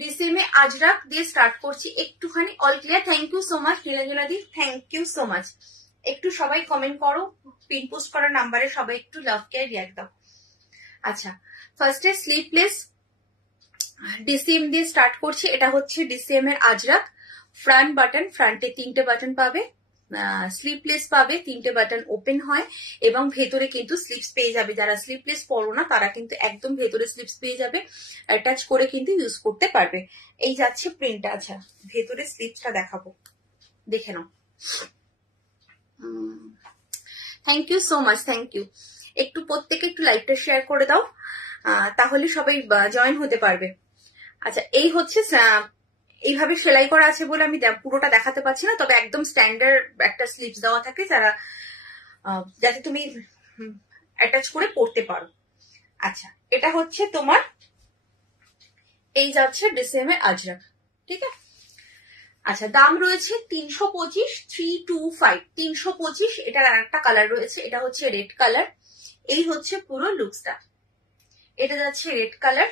DCM এ আজরাক দিয়ে start করছি একটুখানি। All clear? Thank you so much নীলাঞ্জনাদি, থ্যাংক ইউ সো মাচ। একটু সবাই কমেন্ট করো, পিন পোস্ট করার নাম্বারে সবাই একটু লাভ কেয়ার রিয়াক্ট দাও। আচ্ছা, ফার্স্টে স্লিপলেস ডিসিএম দিয়ে স্টার্ট করছি। এটা হচ্ছে ডিসিএম এর আজরাক। ফ্রন্ট বাটন, ফ্রন্টে 3টে বাটন পাবে, স্লিপলেস পাবে, 3টে বাটন ওপেন হয় এবং ভেতরে কিন্তু স্লিপস পেয়ে যাবে। যারা স্লিপলেস পরো না তারা কিন্তু একদম ভেতরে স্লিপস পেয়ে যাবে, অ্যাটাচ করে কিন্তু ইউজ করতে পারবে। এই যাচ্ছে প্রিন্টটা। আচ্ছা, ভেতরে স্লিপসটা দেখাবো, দেখে নাও। Thank you so much, thank you. একটু প্রত্যেকে একটু লাইভটা শেয়ার করে দাও, তাহলে সবাই জয়েন হতে পারবে। আচ্ছা, এই হচ্ছে এইভাবে সেলাই করা আছে বলে আমি পুরোটা দেখাতে পারছি না, তবে একদম স্ট্যান্ডার্ড একটা স্লিপস দেওয়া থাকে যাতে তুমি অ্যাটাচ করে পরতে পারো। আচ্ছা, এটা হচ্ছে তোমার এই যাচ্ছে ডিসিএম এর আজরাক, ঠিক আছে। আচ্ছা, দাম রয়েছে 325, 325, 325। এটার আর একটা কালার রয়েছে, এটা হচ্ছে রেড কালার। এই হচ্ছে পুরো লুকসটা, এটা যাচ্ছে রেড কালার।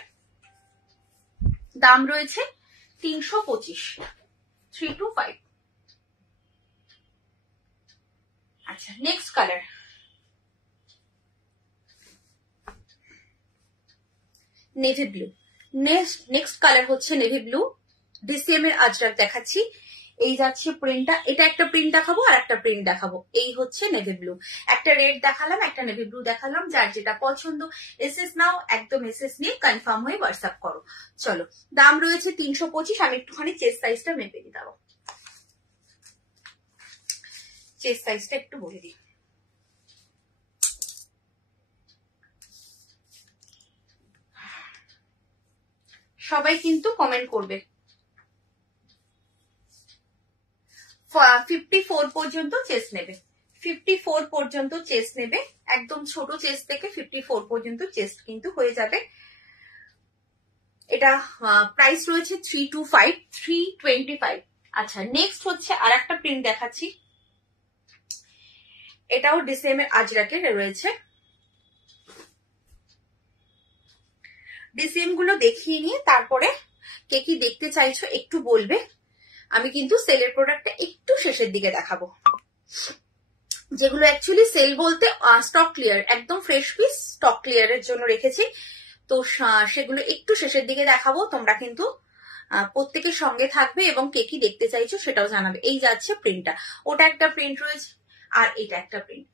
দাম রয়েছে 325, 325। আচ্ছা, next colour, navy blue. Next colour হচ্ছে নেভি ব্লু। ডিসিএম এর আজরাক দেখাচ্ছি। এই যাচ্ছে প্রিন্টটা, এটা একটা প্রিন্ট দেখাবো আর একটা প্রিন্ট দেখাবো। এই হচ্ছে নেভি ব্লু, একটা রেড দেখালাম, একটা নেভি ব্লু দেখালাম। যার যেটা পছন্দ এসএস নাও, একদম এসএস নিয়ে কনফার্ম হয়ে হোয়াটসঅ্যাপ করো। চলো, দাম রয়েছে 325। আমি একটুখানি চেস্ট সাইজটা মেপে দিই, দাও চেস্ট সাইজটা একটু বলে দিই। সবাই কিন্তু কমেন্ট করবে। 54 পর্যন্ত চেস্ট নেবে, 54 পর্যন্ত চেস্ট নেবে। একদম ছোট চেস্ট থেকে 54 পর্যন্ত চেস্ট কিন্তু হয়ে যাবে। এটা প্রাইস রয়েছে 325, 325। আচ্ছা, নেক্সট হচ্ছে আর একটা প্রিন্ট দেখাচ্ছি। এটাও ডিসিএম এর আজরাকের রয়েছে। ডিসিএম গুলো দেখিয়ে নিয়ে তারপরে কে কি দেখতে চাইছো একটু বলবে। আমি কিন্তু সেলের প্রোডাক্টটা একটু শেষের দিকে দেখাবো, যেগুলো অ্যাকচুয়ালি সেল বলতে স্টক ক্লিয়ার, একদম ফ্রেশ পিস স্টক ক্লিয়ারের জন্য রেখেছি। তো সেগুলো একটু শেষের দিকে দেখাবো। তোমরা কিন্তু প্রত্যেকের সঙ্গে থাকবে এবং কে কি দেখতে চাইছো সেটাও জানাবে। এই যাচ্ছে প্রিন্টটা, ওটা একটা প্রিন্ট রয়েছে আর এটা একটা প্রিন্ট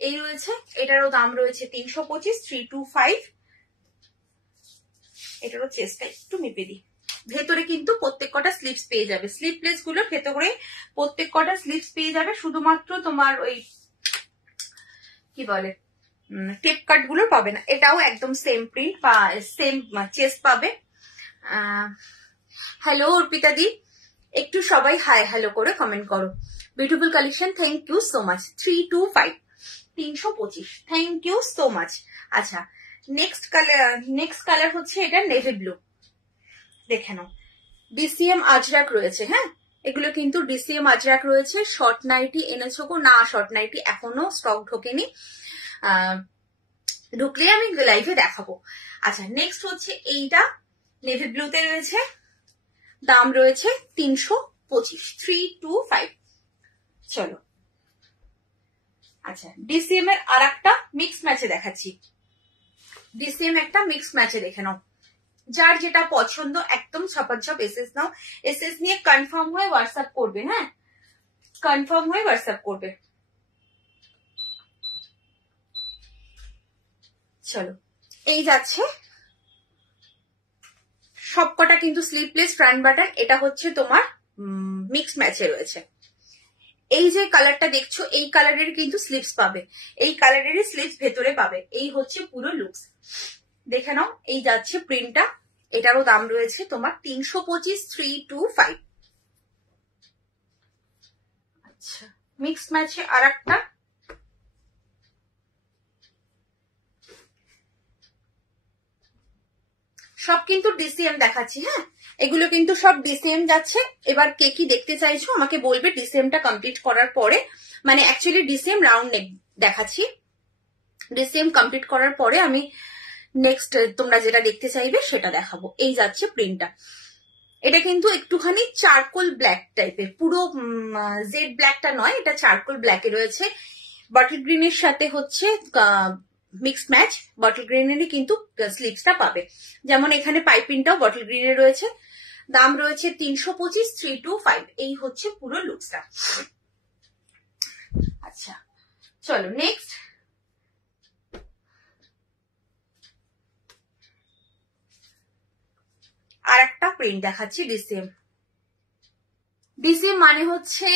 এই রয়েছে। এটারও দাম রয়েছে 325, 325। এটারও চেষ্টা একটু মেপে দিই। ভেতরে কিন্তু প্রত্যেক কটা স্লিপস পেয়ে যাবে, স্লিপলেস গুলোর ভেতরে প্রত্যেক কটা স্লিপস পেয়ে যাবে। শুধুমাত্র তোমার ওই কি বলে টেপ কাট গুলো পাবে না। এটাও একদম সেম প্রিন্ট বা সেম চেস্ট পাবে। হ্যালো অর্পিতা দি, একটু সবাই হাই হ্যালো করে কমেন্ট করো। Beautiful collection, thank you so much. 325, 325, thank you so much. আচ্ছা, নেক্সট কালার হচ্ছে এটা নেভি ব্লু। দেখে নাও, ডিসিএম আজরাক রয়েছে। হ্যাঁ, এগুলো কিন্তু ডিসিএম আজরাক রয়েছে। শর্ট নাইটি এনেছো গো? না, শর্ট নাইটি এখনো স্টক ঢোকেনি, ঢুকলে আমি লাইভে দেখাবো। আচ্ছা, নেক্সট হচ্ছে এইটা নেভি ব্লুতে রয়েছে। দাম রয়েছে 325, 325। চলো, আচ্ছা, ডিসিএম এর আর একটা মিক্স ম্যাচে দেখাচ্ছি। ডিসিএম একটা মিক্স ম্যাচে দেখে নাও। যার যেটা পছন্দ একদম ছপাছপ এসএস নাও, এসএস নিয়ে কনফার্ম হয়ে হোয়াটসঅ্যাপ করবে। হ্যাঁ, কনফার্ম হয়ে হোয়াটসঅ্যাপ করবে। চলো, এই যাচ্ছে সবকটা কিন্তু স্লিপলেস ফ্রন্ট বাটন। এটা হচ্ছে তোমার মিক্স ম্যাচে রয়েছে। এই যে কালারটা দেখছো, এই কালারের কিন্তু স্লিপস পাবে, এই কালারেরই স্লিপস ভেতরে পাবে। এই হচ্ছে পুরো লুকস, দেখে নাও। এই যাচ্ছে প্রিন্টটা, এটারও দাম রয়েছে তোমার 325, 325। আচ্ছা, মিক্স ম্যাচে আর একটা সব কিন্তু ডিসিএম দেখাচ্ছি। হ্যাঁ, এগুলো কিন্তু সব ডিসিএম যাচ্ছে। এবার কে কি দেখতে চাইছো আমাকে বলবে ডিসিএমটা কমপ্লিট করার পরে। মানে অ্যাকচুয়ালি ডিসিএম রাউন্ড নেক দেখাচ্ছি, ডিসিএম কমপ্লিট করার পরে আমি নেক্সট তোমরা যেটা দেখতে চাইবে সেটা দেখাবো। এই যাচ্ছে প্রিন্টটা, এটা কিন্তু একটুখানি চারকোল ব্ল্যাক টাইপের, পুরো জেড ব্ল্যাকটা নয়, এটা চারকোল ব্ল্যাকে রয়েছে। বটল গ্রিনের সাথে হচ্ছে মিক্সড ম্যাচ বটল গ্রিনেরই কিন্তু স্লিভসটা পাবে। যেমন এখানে পাইপিংটাও বটল গ্রিনের রয়েছে। দাম রয়েছে 325, 325। এই হচ্ছে পুরো লুকসটা। আচ্ছা চলো নেক্সট। আর একটা প্রিন্ট দেখাচ্ছি, ডিসিএম। ডিসিএম মানে হচ্ছে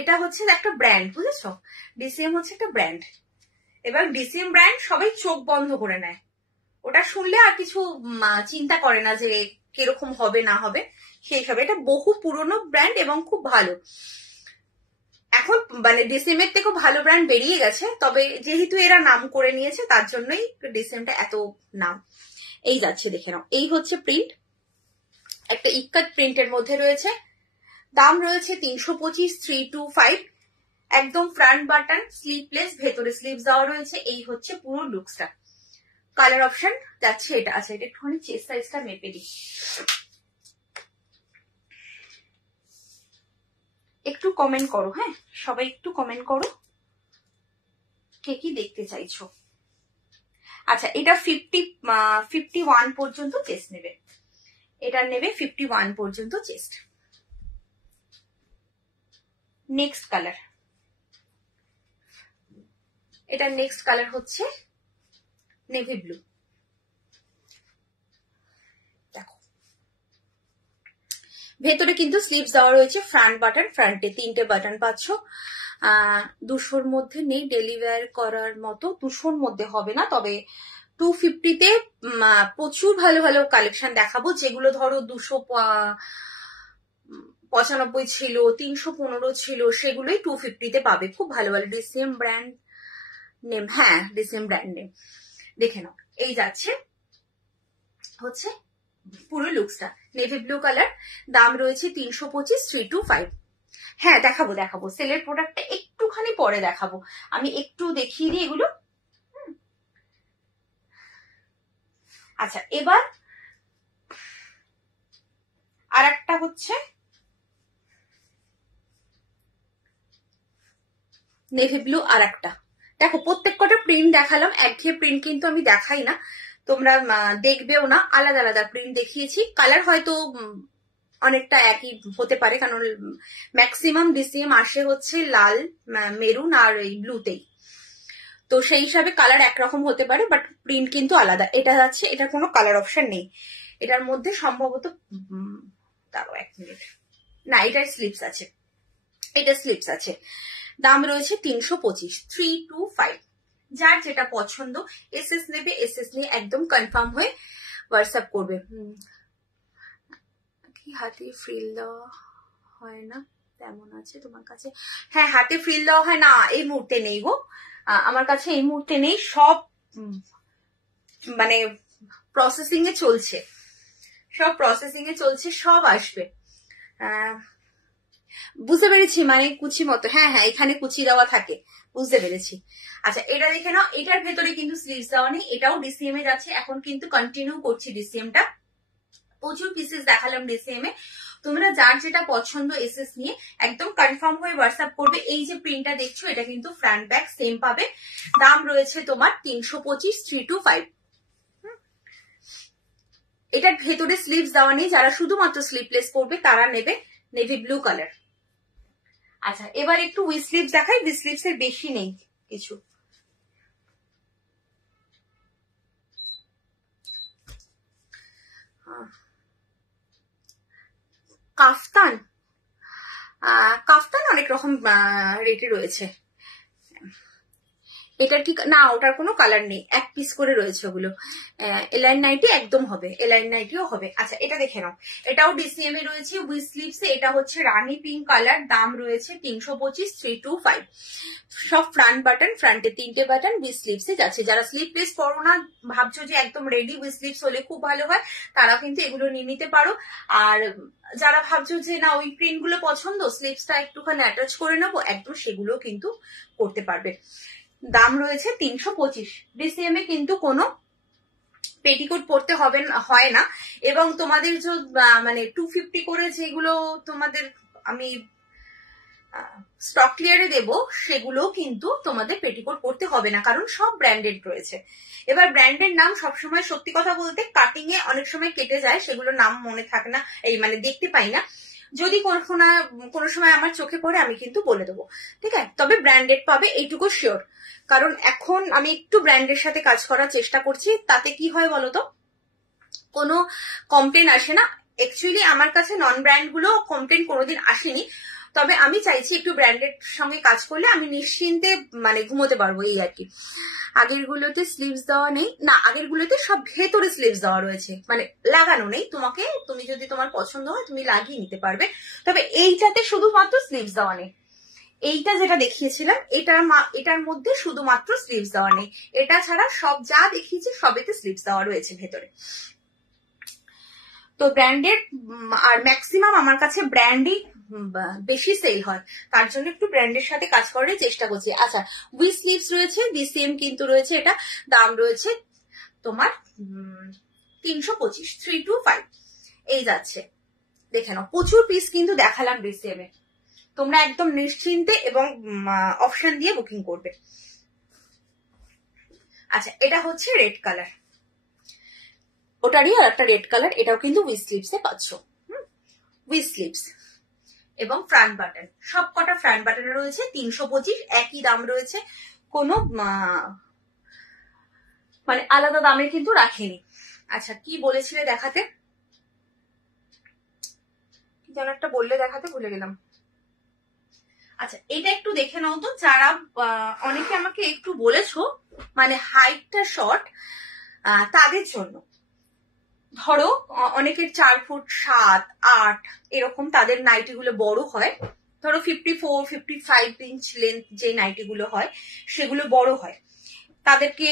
এটা হচ্ছে একটা ব্র্যান্ড, বুঝেছো? ডিসিএম হচ্ছে একটা ব্র্যান্ড। এবার ডিসিএম ব্র্যান্ড সবাই চোখ বন্ধ করে নেয়, ওটা শুনলে আর কিছু চিন্তা করে না যে কিরকম হবে না হবে সেই সব। এটা বহু পুরনো ব্র্যান্ড এবং খুব ভালো। এখন মানে ডিসিএম এর থেকেও ভালো ব্র্যান্ড বেরিয়ে গেছে, তবে যেহেতু এরা নাম করে নিয়েছে তার জন্যই ডিসিএমটা এত নাম। এই যাচ্ছে, দেখে নাও। এই হচ্ছে প্রিন্ট, একটা ইক্কাত প্রিন্টের মধ্যে রয়েছে। দাম রয়েছে 325, 325। একদম ফ্রন্ট বাটন, স্লিভলেস, ভেতরে স্লিভস দেওয়া রয়েছে। এই হচ্ছে পুরো লুকসটা। কালার অপশন যাচ্ছে এটা। আচ্ছা এটা একটুখানি চেস্ট সাইজটা মেপে দিই, একটু কমেন্ট করো। হ্যাঁ সবাই একটু কমেন্ট করো কে কি দেখতে চাইছো। আচ্ছা এটা 51 পর্যন্ত চেস্ট নেবে, এটা নেবে 51 পর্যন্ত চেস্ট। নেক্সট কালার, এটা নেক্সট কালার হচ্ছে নেভি ব্লু। দেখো ভেতরে কিন্তু স্লিভস দেওয়া রয়েছে, ফ্রন্ট বাটন, ফ্রন্টে 3টে বাটন পাচ্ছ। 200-র মধ্যে নেই, ডেলি ওয়্যার করার মতো 200-র মধ্যে হবে না, তবে 250-তে প্রচুর ভালো ভালো কালেকশন দেখাবো, যেগুলো ধরো 295 ছিল, 315 ছিল, সেগুলোই 250-তে পাবে। খুব ভালো ভালো ডিসিএম ব্র্যান্ড নেম, হ্যাঁ ডিসিএম ব্র্যান্ড নেম। দেখে নাও। এই যাচ্ছে হচ্ছে পুরো লুকসটা, নেভি ব্লু কালার। দাম রয়েছে 325, 325। হ্যাঁ দেখাবো দেখাবো, সেলের প্রোডাক্টটা একটুখানি পরে দেখাবো, আমি একটু দেখিয়ে দিই এগুলো। আচ্ছা এবার আর একটা হচ্ছে নেভি ব্লু। আর একটা দেখো, প্রত্যেক কটা প্রিন্ট দেখালাম, একঘেয়ে প্রিন্ট কিন্তু আমি দেখাই না, তোমরা দেখবেও না, আলাদা আলাদা প্রিন্ট দেখিয়েছি। কালার হয়তো অনেকটা একই হতে পারে, কারণ ম্যাক্সিমাম ডিসিএম আসে হচ্ছে লাল, মেরুন আর এই ব্লুতেই, তো সেই হিসাবে কালার একরকম হতে পারে, বাট প্রিন্ট কিন্তু আলাদা। এটা যাচ্ছে, এটার কোনো কালার অপশন নেই এটার মধ্যে সম্ভবত। দাঁড়াও 1 মিনিট, না এটার স্লিপস আছে, এটা স্লিপস আছে। দাম রয়েছে 325, 325। যার যেটা পছন্দ এসএস নেবে, এসএস নিয়ে একদম কনফার্ম হয়ে হোয়াটসঅ্যাপ করবে। কি হাতে ফ্রিল দেওয়া হয় না তেমন আছে তোমার কাছে? হ্যাঁ হাতে ফ্রিল দেওয়া হয় না, এই মুহূর্তে নেই গো, আমার কাছে এই মুহূর্তে নেই, সব মানে প্রসেসিং এ চলছে, সব প্রসেসিং এ চলছে, সব আসবে। বুঝতে পেরেছি, মানে কুচি মতো, হ্যাঁ হ্যাঁ এখানে কুচি দেওয়া থাকে, বুঝতে পেরেছি। আচ্ছা এটা দেখে নাও, এটার ভেতরে কিন্তু স্লিভস দেওয়া নেই, এটাও ডিসিএম এ যাচ্ছে। এখন কিন্তু কন্টিনিউ করছি ডিসিএমটা, প্রচুর পিসেস দেখালাম ডিসিএম এ। তোমরা যার যেটা পছন্দ এসএস নিয়ে একদম কনফার্ম হয়ে হোয়াটসঅ্যাপ করবে। এই যে প্রিন্টটা দেখছো এটা কিন্তু ফ্রন্ট ব্যাক সেম পাবে। দাম রয়েছে তোমার 325, 325। এটার ভেতরে স্লিভস দেওয়া নেই, যারা শুধুমাত্র স্লিভলেস করবে তারা নেবে নেভি ব্লু কালার। আচ্ছা এবার একটু উইথ স্লিভস দেখাই, উইথ স্লিভস এর বেশি নেই কিছু। কাফতান, কাফতান অনেক রকম রেটে রয়েছে। এটার কি না, ওটার কোনো কালার নেই, এক পিস করে রয়েছে ওগুলো। এলাইন নাইটি একদম হবে, এলাইন নাইটিও হবে। আচ্ছা এটা দেখে নাও, এটাও ডিসিএম এ রয়েছে উইথ স্লিভস। এটা হচ্ছে রানী পিঙ্ক কালার, দাম রয়েছে 325, 325। সব ফ্রন্ট বাটন, ফ্রন্টে 3টে বাটন, উইথ স্লিভস এ যাচ্ছে। যারা স্লিভলেস পরো না, ভাবছো যে একদম রেডি উইথ স্লিভস হলে খুব ভালো হয়, তারা কিন্তু এগুলো নিয়ে নিতে পারো। আর যারা ভাবছো যে না ওই প্রিন্ট গুলো পছন্দ, স্লিভসটা একটুখানি অ্যাটাচ করে নেবো, একদম সেগুলো কিন্তু করতে পারবে। দাম রয়েছে 325। ডিসিএম এ কিন্তু কোনো পেটিকোট পরতে হয় না। এবং তোমাদের যে মানে 250 করে যেগুলো তোমাদের আমি স্টক ক্লিয়ারে দেবো, সেগুলো কিন্তু তোমাদের পেটিকোট পরতে হবে না, কারণ সব ব্র্যান্ডেড রয়েছে। এবার ব্র্যান্ডের নাম সবসময়, সত্যি কথা বলতে কাটিং এ অনেক সময় কেটে যায়, সেগুলোর নাম মনে থাকে না, এই মানে দেখতে পাই না। যদি কোনো সময় আমার চোখে পড়ে আমি কিন্তু বলে দেবো, ঠিক আছে? তবে ব্র্যান্ডেড পাবে এইটুকু শিওর, কারণ এখন আমি একটু ব্র্যান্ডের সাথে কাজ করার চেষ্টা করছি। তাতে কি হয় বলতো, কোনো কমপ্লেন আসে না। অ্যাকচুয়ালি আমার কাছে নন ব্র্যান্ড গুলো কমপ্লেন কোনোদিন আসেনি, তবে আমি চাইছি একটু ব্র্যান্ডের সঙ্গে কাজ করলে আমি নিশ্চিন্তে মানে ঘুমোতে পারবো, এই আর কি। আগের গুলোতে স্লিভস দেওয়া নেই না, আগের গুলোতে সব ভেতরে স্লিভস দেওয়া রয়েছে, মানে লাগানো নেই। তুমি যদি তোমার পছন্দ হয় তুমি লাগিয়ে নিতে পারবে, তবে এইটাতে শুধুমাত্র স্লিভস দেওয়া নেই। এইটা যেটা দেখিয়েছিলাম এটার মধ্যে শুধুমাত্র স্লিভস দেওয়া নেই, এটা ছাড়া সব যা দেখিয়েছি সবেতে স্লিভস দেওয়া রয়েছে ভেতরে। তো ব্র্যান্ডেড, আর ম্যাক্সিমাম আমার কাছে ব্র্যান্ডই বেশি সেল হয়, তার জন্য একটু ব্র্যান্ডের সাথে কাজ করার চেষ্টা করছি। আচ্ছা, উইথ স্লিভস রয়েছে, বিসিএম কিন্তু রয়েছে, এটা দাম রয়েছে তোমার 325, 325 এই যাচ্ছে। দেখে নাও, প্রচুর পিস কিন্তু দেখালাম বিসিএম এ, তোমরা একদম নিশ্চিন্তে এবং অপশন দিয়ে বুকিং করবে। আচ্ছা, এটা হচ্ছে রেড কালার, ওটারই আর একটা রেড কালার, এটাও কিন্তু উইথ স্লিভস এ পাচ্ছ, উইথ স্লিভস এবং ফ্রন্ট বাটন, সব কটা ফ্রন্ট বাটন রয়েছে 325, একই দাম রয়েছে, কোনো মানে আলাদা দামে কিন্তু রাখেনি। আচ্ছা, কি বলেছিলে দেখাতে, কি যেন একটা বললে দেখাতে, ভুলে গেলাম। আচ্ছা, এটা একটু দেখে নাও তো, যারা অনেকে আমাকে একটু বলেছো মানে হাইটটা শর্ট, তাদের জন্য। ধরো অনেকের 4 ফুট 7, 8 এরকম, তাদের নাইটি গুলো বড় হয়, ধরো 54, 55 ইঞ্চ লেন্থ যে নাইটি গুলো হয় সেগুলো বড় হয়, তাদেরকে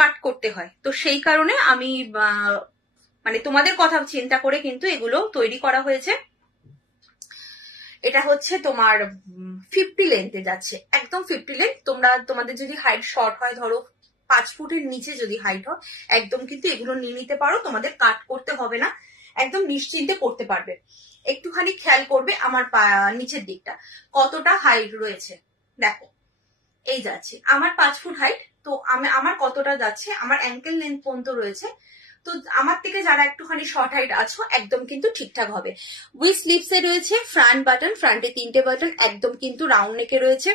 কাট করতে হয়। তো সেই কারণে আমি মানে তোমাদের কথা চিন্তা করে কিন্তু এগুলো তৈরি করা হয়েছে। এটা হচ্ছে তোমার 50 লেন্থে যাচ্ছে, একদম 50 লেন্থ। তোমাদের যদি হাইট শর্ট হয়, ধরো 5 ফুটের নিচে যদি হাইট হয়, একদম কিন্তু এগুলো নিয়ে নিতে পারো, তোমাদের কাট করতে হবে না, একদম নিশ্চিন্তে পড়তে পারবে। একটুখানি খেয়াল করবে আমার নিচের দিকটা কতটা হাইট রয়েছে, দেখো এই যাচ্ছে আমার 5 ফুট হাইট, তো আমার কতটা যাচ্ছে, আমার অ্যাঙ্কেল লেন্থ পর্যন্ত রয়েছে। তো আমার থেকে যারা একটুখানি শর্ট হাইট আছো, একদম কিন্তু ঠিকঠাক হবে। উইথ স্লিভস এ রয়েছে ফ্রন্ট বাটন, ফ্রন্টে 3টে বাটন, একদম কিন্তু রাউন্ড নেকে রয়েছে।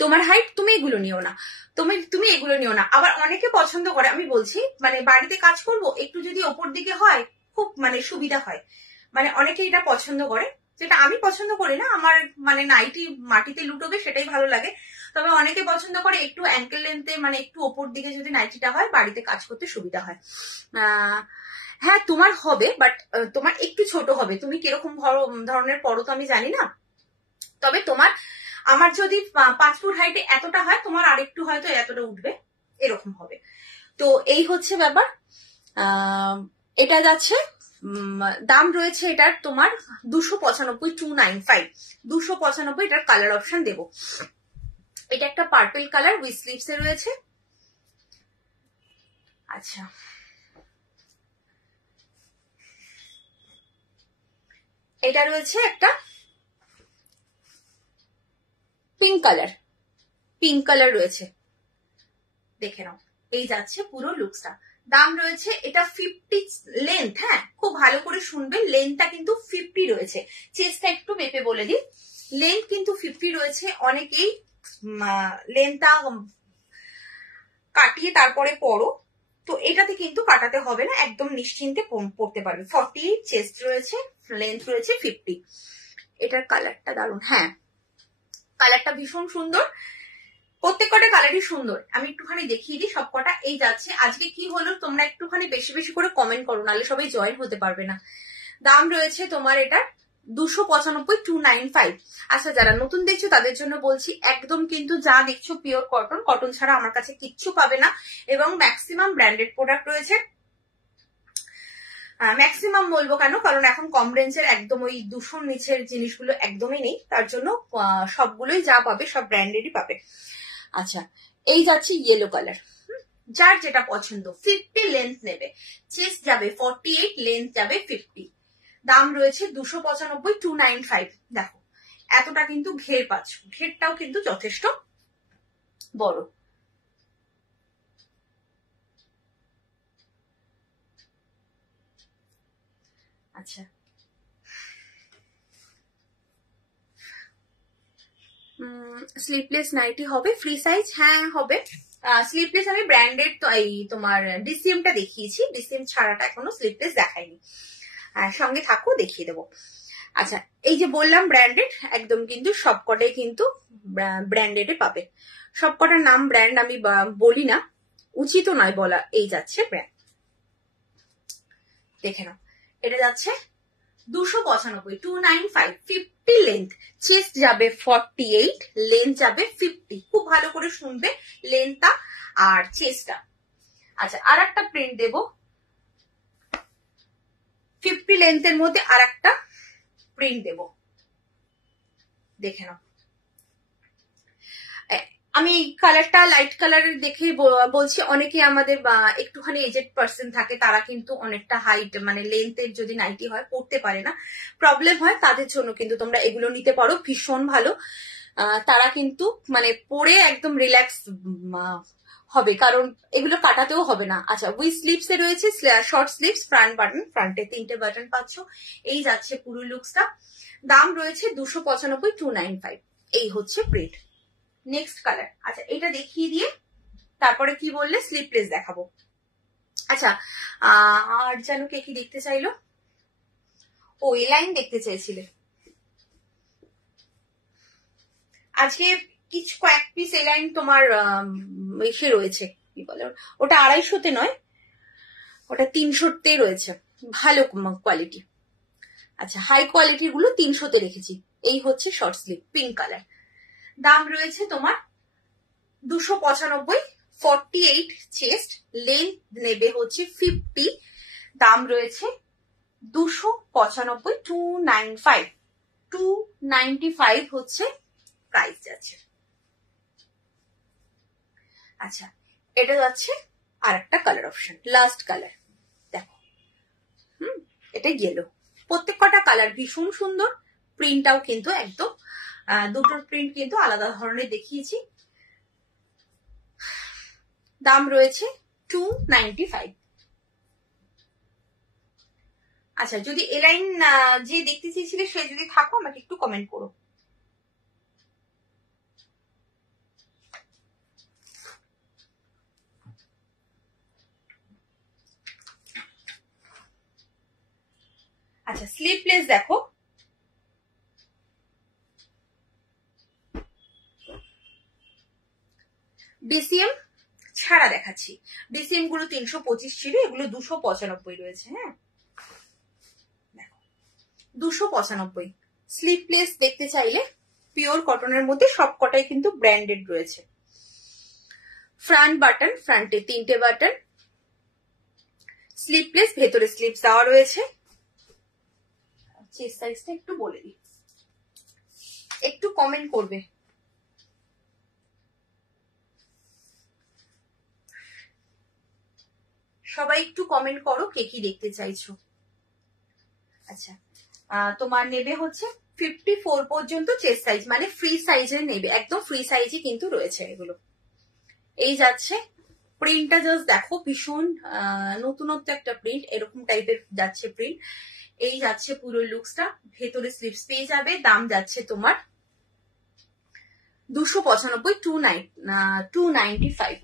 তোমার হাইট, তুমি এগুলো নিও না, তুমি এগুলো নিও না। আবার অনেকে পছন্দ করে, আমি বলছি মানে বাড়িতে কাজ করব, একটু যদি ওপর দিকে হয় খুব মানে সুবিধা হয়, মানে অনেকে এটা পছন্দ করে, যেটা আমি পছন্দ করি না। আমার মানে নাইটি মাটিতে লুটোবে সেটাই ভালো লাগে, তবে অনেকে পছন্দ করে একটু অ্যাঙ্কেল লেন্থে, মানে একটু ওপর দিকে যদি নাইটিটা হয়, বাড়িতে কাজ করতে সুবিধা হয়। হ্যাঁ, তোমার হবে, বাট তোমার একটু ছোট হবে। তুমি কিরকম ধরনের পরো তো আমি জানি না, তবে আমার যদি 5 ফুট হাইটে এতটা হয়, তোমার আরেকটু হয়তো এতটা উঠবে, এরকম হবে। তো এই হচ্ছে ব্যাপার। এটা যাচ্ছে, দাম রয়েছে এটার তোমার 295, 295, 295। এটার কালার অপশন দেবো। এটা একটা পার্পল কালার, উইথ স্লিভস এ রয়েছে। আচ্ছা, এটা রয়েছে একটা পিঙ্ক কালার রয়েছে, দেখে নাও, এই যাচ্ছে পুরো লুকসটা। দাম রয়েছে এটা 50 লেন্থ, হ্যাঁ খুব ভালো করে শুনবেন, লেন্থটা কিন্তু 50 রয়েছে। চেস্টটা একটু মেপে বলে দিই, লেন্থ কিন্তু 50 রয়েছে। অনেকেই লেন্থটা কাটিয়ে তারপরে পরো, তো এটাতে কিন্তু কাটাতে হবে না, একদম নিশ্চিন্তে পড়তে পারবে। 40 চেস্ট রয়েছে, লেন্থ রয়েছে 50। এটার কালারটা দারুণ, হ্যাঁ কালারটা ভীষণ সুন্দর, প্রত্যেক কটা কালারই সুন্দর। আমি একটুখানি দেখিয়ে দিই সব কটা। এই যাচ্ছে, আজকে কি হলো তোমরা একটুখানি বেশি বেশি করে কমেন্ট করো, নাহলে সবাই জয়েন হতে পারবে না। দাম রয়েছে তোমার এটা 295, 295। আচ্ছা, যারা নতুন দেখছো তাদের জন্য বলছি, একদম কিন্তু যা দেখছো পিওর কটন ছাড়া আমার কাছে কিচ্ছু পাবে না, এবং ম্যাক্সিমাম ব্র্যান্ডেড প্রোডাক্ট রয়েছে। ম্যাক্সিমাম বলবো কেন, কারণ এখন কম রেঞ্জের একদম ওই 200 নিচের জিনিসগুলো একদমই নেই, তার জন্য সবগুলোই যা পাবে সব ব্র্যান্ডেডই পাবে। আচ্ছা, এই যাচ্ছে ইয়েলো কালার, যার যেটা পছন্দ। 50 লেন্থ নেবে, চেস্ট যাবে 48, লেন্থ যাবে 50। দাম রয়েছে 295, 295। দেখো এতটা কিন্তু ঘের পাচ্ছ, ঘেরটাও কিন্তু যথেষ্ট বড়। আচ্ছা স্লিপলেস নাইটি হবে ফ্রি সাইজ? হ্যাঁ হবে। স্লিপলেস আমি ব্র্যান্ডেড তো এই তোমার ডিসিএমটা দেখিয়েছি, ডিসিএম ছাড়াটা এখনো স্লিপলেস দেখাইনি। সঙ্গে থাকো দেখিয়ে দেবো। আচ্ছা এই যে বললাম ব্র্যান্ডেড, একদম কিন্তু সবকটাই কিন্তু ব্র্যান্ডেডে পাবে। সবকটার নাম ব্র্যান্ড আমি বলি না, উচিত নয় বলা। এই যাচ্ছে ব্র্যান্ড, দেখে নাও। এটা যাচ্ছে 295, 295, 50 লেন্থ, চেস্ট যাবে 48, লেন্থ যাবে 50। খুব ভালো করে শুনবে লেন্থটা আর চেস্টটা। আচ্ছা আর একটা প্রিন্ট দেবো 50 লেন্থের মধ্যে, আর একটা প্রিন্ট দেব, দেখে নাও। আমি কালারটা লাইট কালারের দেখে বলছি, অনেকে আমাদের একটুখানি এজেড পার্সন থাকে, তারা কিন্তু অনেকটা হাইট মানে লেন্থের যদি নাইটি হয় পড়তে পারে না, প্রবলেম হয়, তাদের জন্য কিন্তু তোমরা এগুলো নিতে পারো, ভীষণ ভালো। তারা কিন্তু মানে পরে একদম রিল্যাক্স হবে, কারণ এগুলো কাটাতেও হবে না। আচ্ছা উই স্লিভস এ রয়েছে শর্ট স্লিভস, ফ্রন্ট বাটন, ফ্রন্টে 3টে বাটন পাচ্ছ। এই যাচ্ছে পুরো লুকসটা। দাম রয়েছে 295, 295। এই হচ্ছে প্রিন্ট। Next colour. আচ্ছা এটা দেখিয়ে দিয়ে তারপরে কি বললে স্লিপলেস দেখাবো। আচ্ছা আর যেন কে কি দেখতে চাইলো? ও এ লাইন দেখতে চাইছিলে। আজকে কিছু কয়েক পিস এ লাইন তোমার এসে রয়েছে, কি বলে ওটা 250-তে নয়, ওটা 300-তে রয়েছে, ভালো কোয়ালিটি। আচ্ছা হাই কোয়ালিটির গুলো 300-তে রেখেছি। এই হচ্ছে শর্ট স্লিভ পিঙ্ক কালার। দাম রয়েছে তোমার 295, 48 চেস্ট, লেন্থ নেবে হচ্ছে 50। দাম রয়েছে 295, 295, 295 হচ্ছে প্রাইস যাচ্ছে। আচ্ছা এটা যাচ্ছে আর একটা কালার অপশন, লাস্ট কালার দেখো। এটা ইয়েলো। প্রত্যেক কটা কালার ভীষণ সুন্দর, প্রিন্টটাও কিন্তু একদম দুটোর প্রিন্ট কিন্তু আলাদা ধরনের দেখিয়েছি। দাম রয়েছে 295। আচ্ছা যদি এ লাইন যে দেখতে চেয়েছিলে সে যদি থাকো আমাকে একটু কমেন্ট করো। আচ্ছা স্লিপলেস দেখো, ডিসিএম ছাড়া দেখাচ্ছি। ডিসিএম গুলো 325 ছিল, এগুলো 295 রয়েছে। হ্যাঁ দেখো 295। স্লিপলেস দেখতে চাইলে পিওর কটনের মধ্যে সবকটাই কিন্তু ব্র্যান্ডেড রয়েছে। ফ্রন্ট বাটন, ফ্রন্টে 3টে বাটন, স্লিপলেস, ভেতরে স্লিপস দেওয়া রয়েছে। চেস্ট সাইজটা একটু বলে দিই, একটু কমেন্ট করবে। সবাই একটু কমেন্ট করো কে কি দেখতে চাইছো। আচ্ছা তোমার নেবে হচ্ছে 54 পর্যন্ত চেস্ট সাইজ, মানে ফ্রি সাইজে নেবে, একদম ফ্রি সাইজে কিন্তু রয়েছে এগুলো। এই যাচ্ছে প্রিন্টটা, জাস্ট দেখো ভীষণ নতুনত্ব একটা প্রিন্ট, এরকম টাইপের যাচ্ছে প্রিন্ট। এই যাচ্ছে পুরো লুকসটা, ভেতরে স্লিভস পেয়ে যাবে। দাম যাচ্ছে তোমার 295, 295।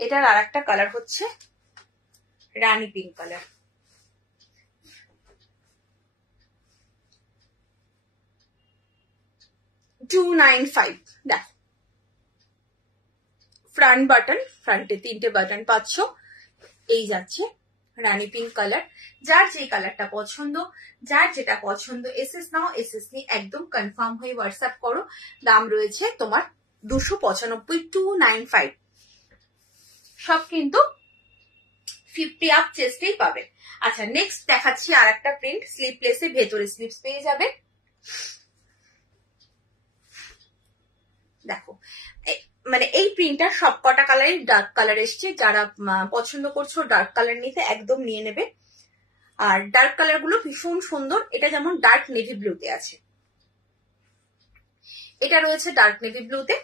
এটার আর একটা কালার হচ্ছে রানী পিঙ্ক কালার। $295। দেখো ফ্রন্ট বাটন, ফ্রন্টে 3টে বাটন পাচ্ছ। এই যাচ্ছে রানী পিঙ্ক কালার। যার যে কালারটা পছন্দ, যার যেটা পছন্দ এসএস নাও, এসএস নিয়ে একদম কনফার্ম হয়ে হোয়াটসঅ্যাপ করো। দাম রয়েছে তোমার 295, 295। সব কিন্তু 50 আপ চেস্টেই পাবে। আচ্ছা নেক্সট দেখাচ্ছি আর একটা প্রিন্ট, স্লিপলেসে ভেতরে স্লিপস পেয়ে যাবে। দেখো মানে এই প্রিন্টটা সব কটা কালারই ডার্ক কালার এসছে, যারা পছন্দ করছো ডার্ক কালার নিতে একদম নিয়ে নেবে। আর ডার্ক কালার গুলো ভীষণ সুন্দর। এটা যেমন ডার্ক নেভি ব্লুতে আছে, এটা রয়েছে ডার্ক নেভি ব্লুতে।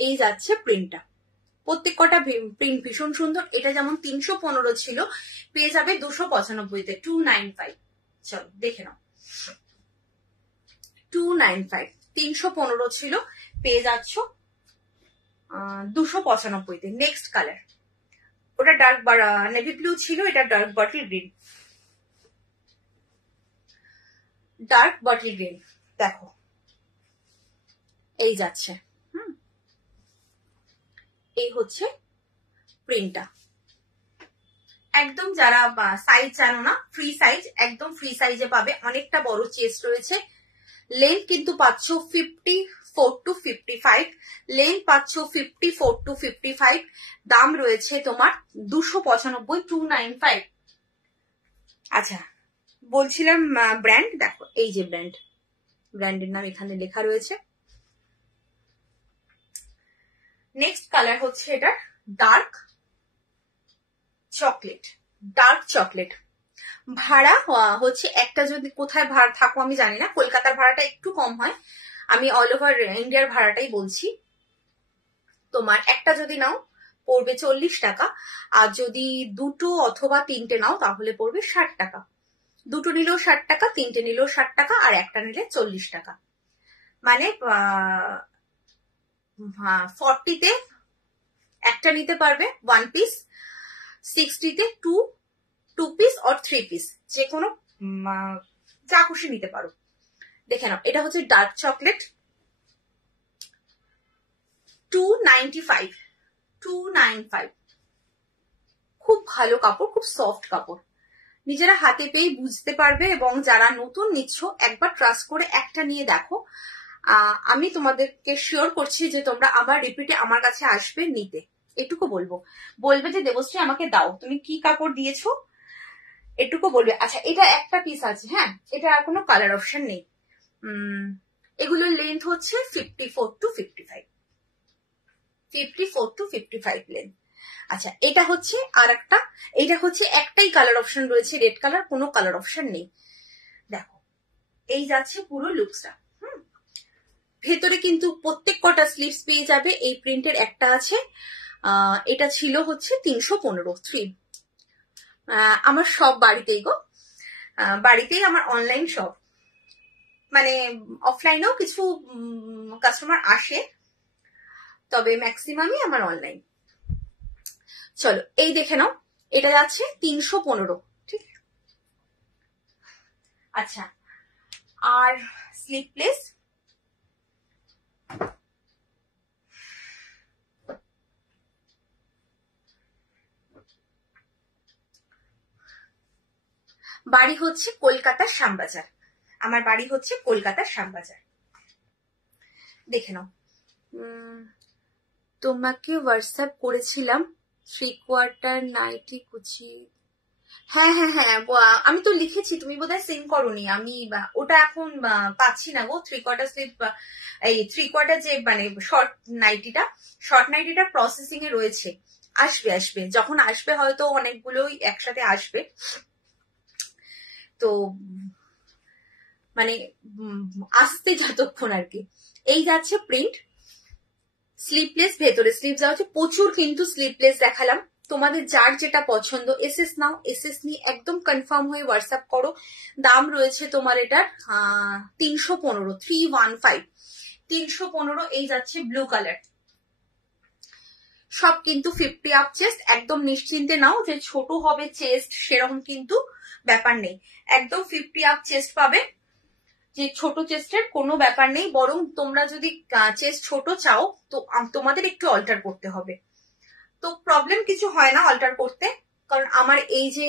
এই যাচ্ছে প্রিন্টটা, প্রত্যেক কটা প্রিন্ট ভীষণ সুন্দর। এটা যেমন 315 ছিল, পেয়ে যাবে 295-তে, 295। চলো দেখে নাও, 295, 315 ছিল, পেয়ে যাচ্ছ 295-তে। নেক্সট কালার, ওটা ডার্ক নেভি ব্লু ছিল, এটা dark bottle green. Dark bottle green দেখো, এই যাচ্ছে। এই হচ্ছে প্রিন্টটা। একদম যারা সাইজ জানো না, ফ্রি সাইজ, একদম ফ্রি সাইজে পাবে। অনেকটা বড় চেস্ট রয়েছে। লেন্থ কিন্তু পাচ্ছ 54 to 55, লেন্থ পাচ্ছ 54 to 55। দাম রয়েছে তোমার 295, 295। আচ্ছা বলছিলাম ব্র্যান্ড, দেখো এই যে ব্র্যান্ডের নাম এখানে লেখা রয়েছে। নেক্সট কালার হচ্ছে এটা ডার্ক চকলেট, ডার্ক চকলেট। ভাড়া হচ্ছে একটা, যদি কোথায় ভাড়া থাকো আমি জানি না, কলকাতার ভাড়াটা একটু কম হয়, আমি অল ওভার ইন্ডিয়ার ভাড়াটাই বলছি। তোমার একটা যদি নাও পড়বে 40 টাকা, আর যদি দুটো অথবা তিনটে নাও তাহলে পড়বে 60 টাকা। দুটো নিলেও 60 টাকা, তিনটে নিলেও 60 টাকা, আর একটা নিলে 40 টাকা। মানে 40-তে একটা নিতে পারবে 1 পিস, 60-তে 2 পিস অর 3 পিস, যে কোনো যা খুশি নিতে পারো। দেখে নাও, এটা হচ্ছে ডার্ক চকলেট, 295, 295। খুব ভালো কাপড়, খুব সফট কাপড়, নিজেরা হাতে পেয়ে বুঝতে পারবে। এবং যারা নতুন নিচ্ছ একবার ট্রাস্ট করে একটা নিয়ে দেখো। আমি তোমাদেরকে শিওর করছি যে তোমরা আবার রিপিটে আমার কাছে আসবে নিতে। এটুকু বলবে যে দেবশ্রী আমাকে দাও, তুমি কি কাপড় দিয়েছো, এটুকু বলবে। আচ্ছা এটা একটা পিস আছে, হ্যাঁ, এটা আর কোনো কালার অপশন নেই। এগুলোর লেন্থ হচ্ছে 54 to 55, 54 to 55 লেন্থ। আচ্ছা এটা হচ্ছে আর একটা, এটা হচ্ছে একটাই কালার অপশন রয়েছে, রেড কালার, কোনো কালার অপশন নেই। দেখো এই যাচ্ছে পুরো লুকসটা। ভেতরে কিন্তু প্রত্যেক কটা স্লিভস পেয়ে যাবে। এই প্রিন্টের একটা আছে, এটা ছিল হচ্ছে 315। আমার সব বাড়িতেই গো, বাড়িতেই আমার অনলাইন শপ, মানে অফলাইনেও কিছু কাস্টমার আসে, তবে ম্যাক্সিমামই আমার অনলাইন। চলো এই দেখে নাও, এটা যাচ্ছে 315, ঠিক। আচ্ছা আর স্লিভলেস, বাড়ি হচ্ছে কলকাতার শ্যামবাজার, আমার বাড়ি হচ্ছে কলকাতার শ্যামবাজার। দেখে নাও, তোমাকে হোয়াটসঅ্যাপ করেছিলাম 3/4 নাইটি কুচি। হ্যাঁ হ্যাঁ হ্যাঁ, আমি তো লিখেছি, তুমি বোধহয় সেন্ড করোনি। আমি ওটা এখন পাচ্ছি না গো। 3/4 স্লিভ, এই 3/4 যে মানে শর্ট নাইটিটা প্রসেসিং এ রয়েছে। আসবে যখন আসবে, হয়তো অনেকগুলোই একসাথে আসবে। তো মানে আসতে যতক্ষণ আর কি। এই যাচ্ছে প্রিন্ট, স্লিভলেস, ভেতরে স্লিভ যাওয়া হচ্ছে প্রচুর, কিন্তু স্লিভলেস দেখালাম। তোমাদের যার যেটা পছন্দ এসএস নাও, এসএস নিয়ে একদম কনফার্ম হয়ে হোয়াটসঅ্যাপ করো। দাম রয়েছে তোমার এটার 315, 315, 315। এই যাচ্ছে ব্লু কালার, সব কিন্তু 50 আপ চেস্ট। একদম নিশ্চিন্তে নাও যে ছোট হবে চেস্ট, সেরকম কিন্তু ব্যাপার নেই। একদম 50 আপ চেস্ট পাবে, যে ছোট চেস্টের কোনো ব্যাপার নেই। বরং তোমরা যদি চেস্ট ছোট চাও তো তোমাদের একটু অল্টার করতে হবে। তো প্রবলেম কিছু হয় না অল্টার করতে, কারণ আমার এই যে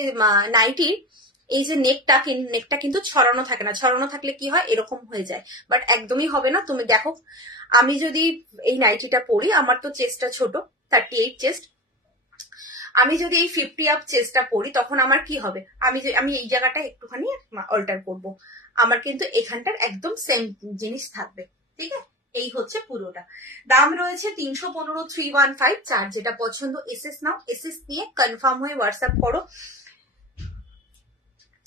নাইটি, এই যে নেকটা কিন্তু ছড়ানো থাকে না। ছড়ানো থাকলে কি হয়, এরকম হয়ে যায়, বাট একদমই হবে না। তুমি দেখো, আমি যদি এই নাইটিটা পরি, আমার তো চেস্টটা ছোট, 38 চেস্ট। আমি যদি এই 50 আপ চেস্টটা পরি, তখন আমার কি হবে, আমি এই জায়গাটা একটুখানি অল্টার করব, আমার কিন্তু এখানটার একদম সেম জিনিস থাকবে, ঠিক আছে। এই হচ্ছে পুরোটা। দাম রয়েছে 315 315। যার যেটা পছন্দ এসএস নাও, এসএস নিয়ে কনফার্ম হয়ে হোয়াটসঅ্যাপ করো,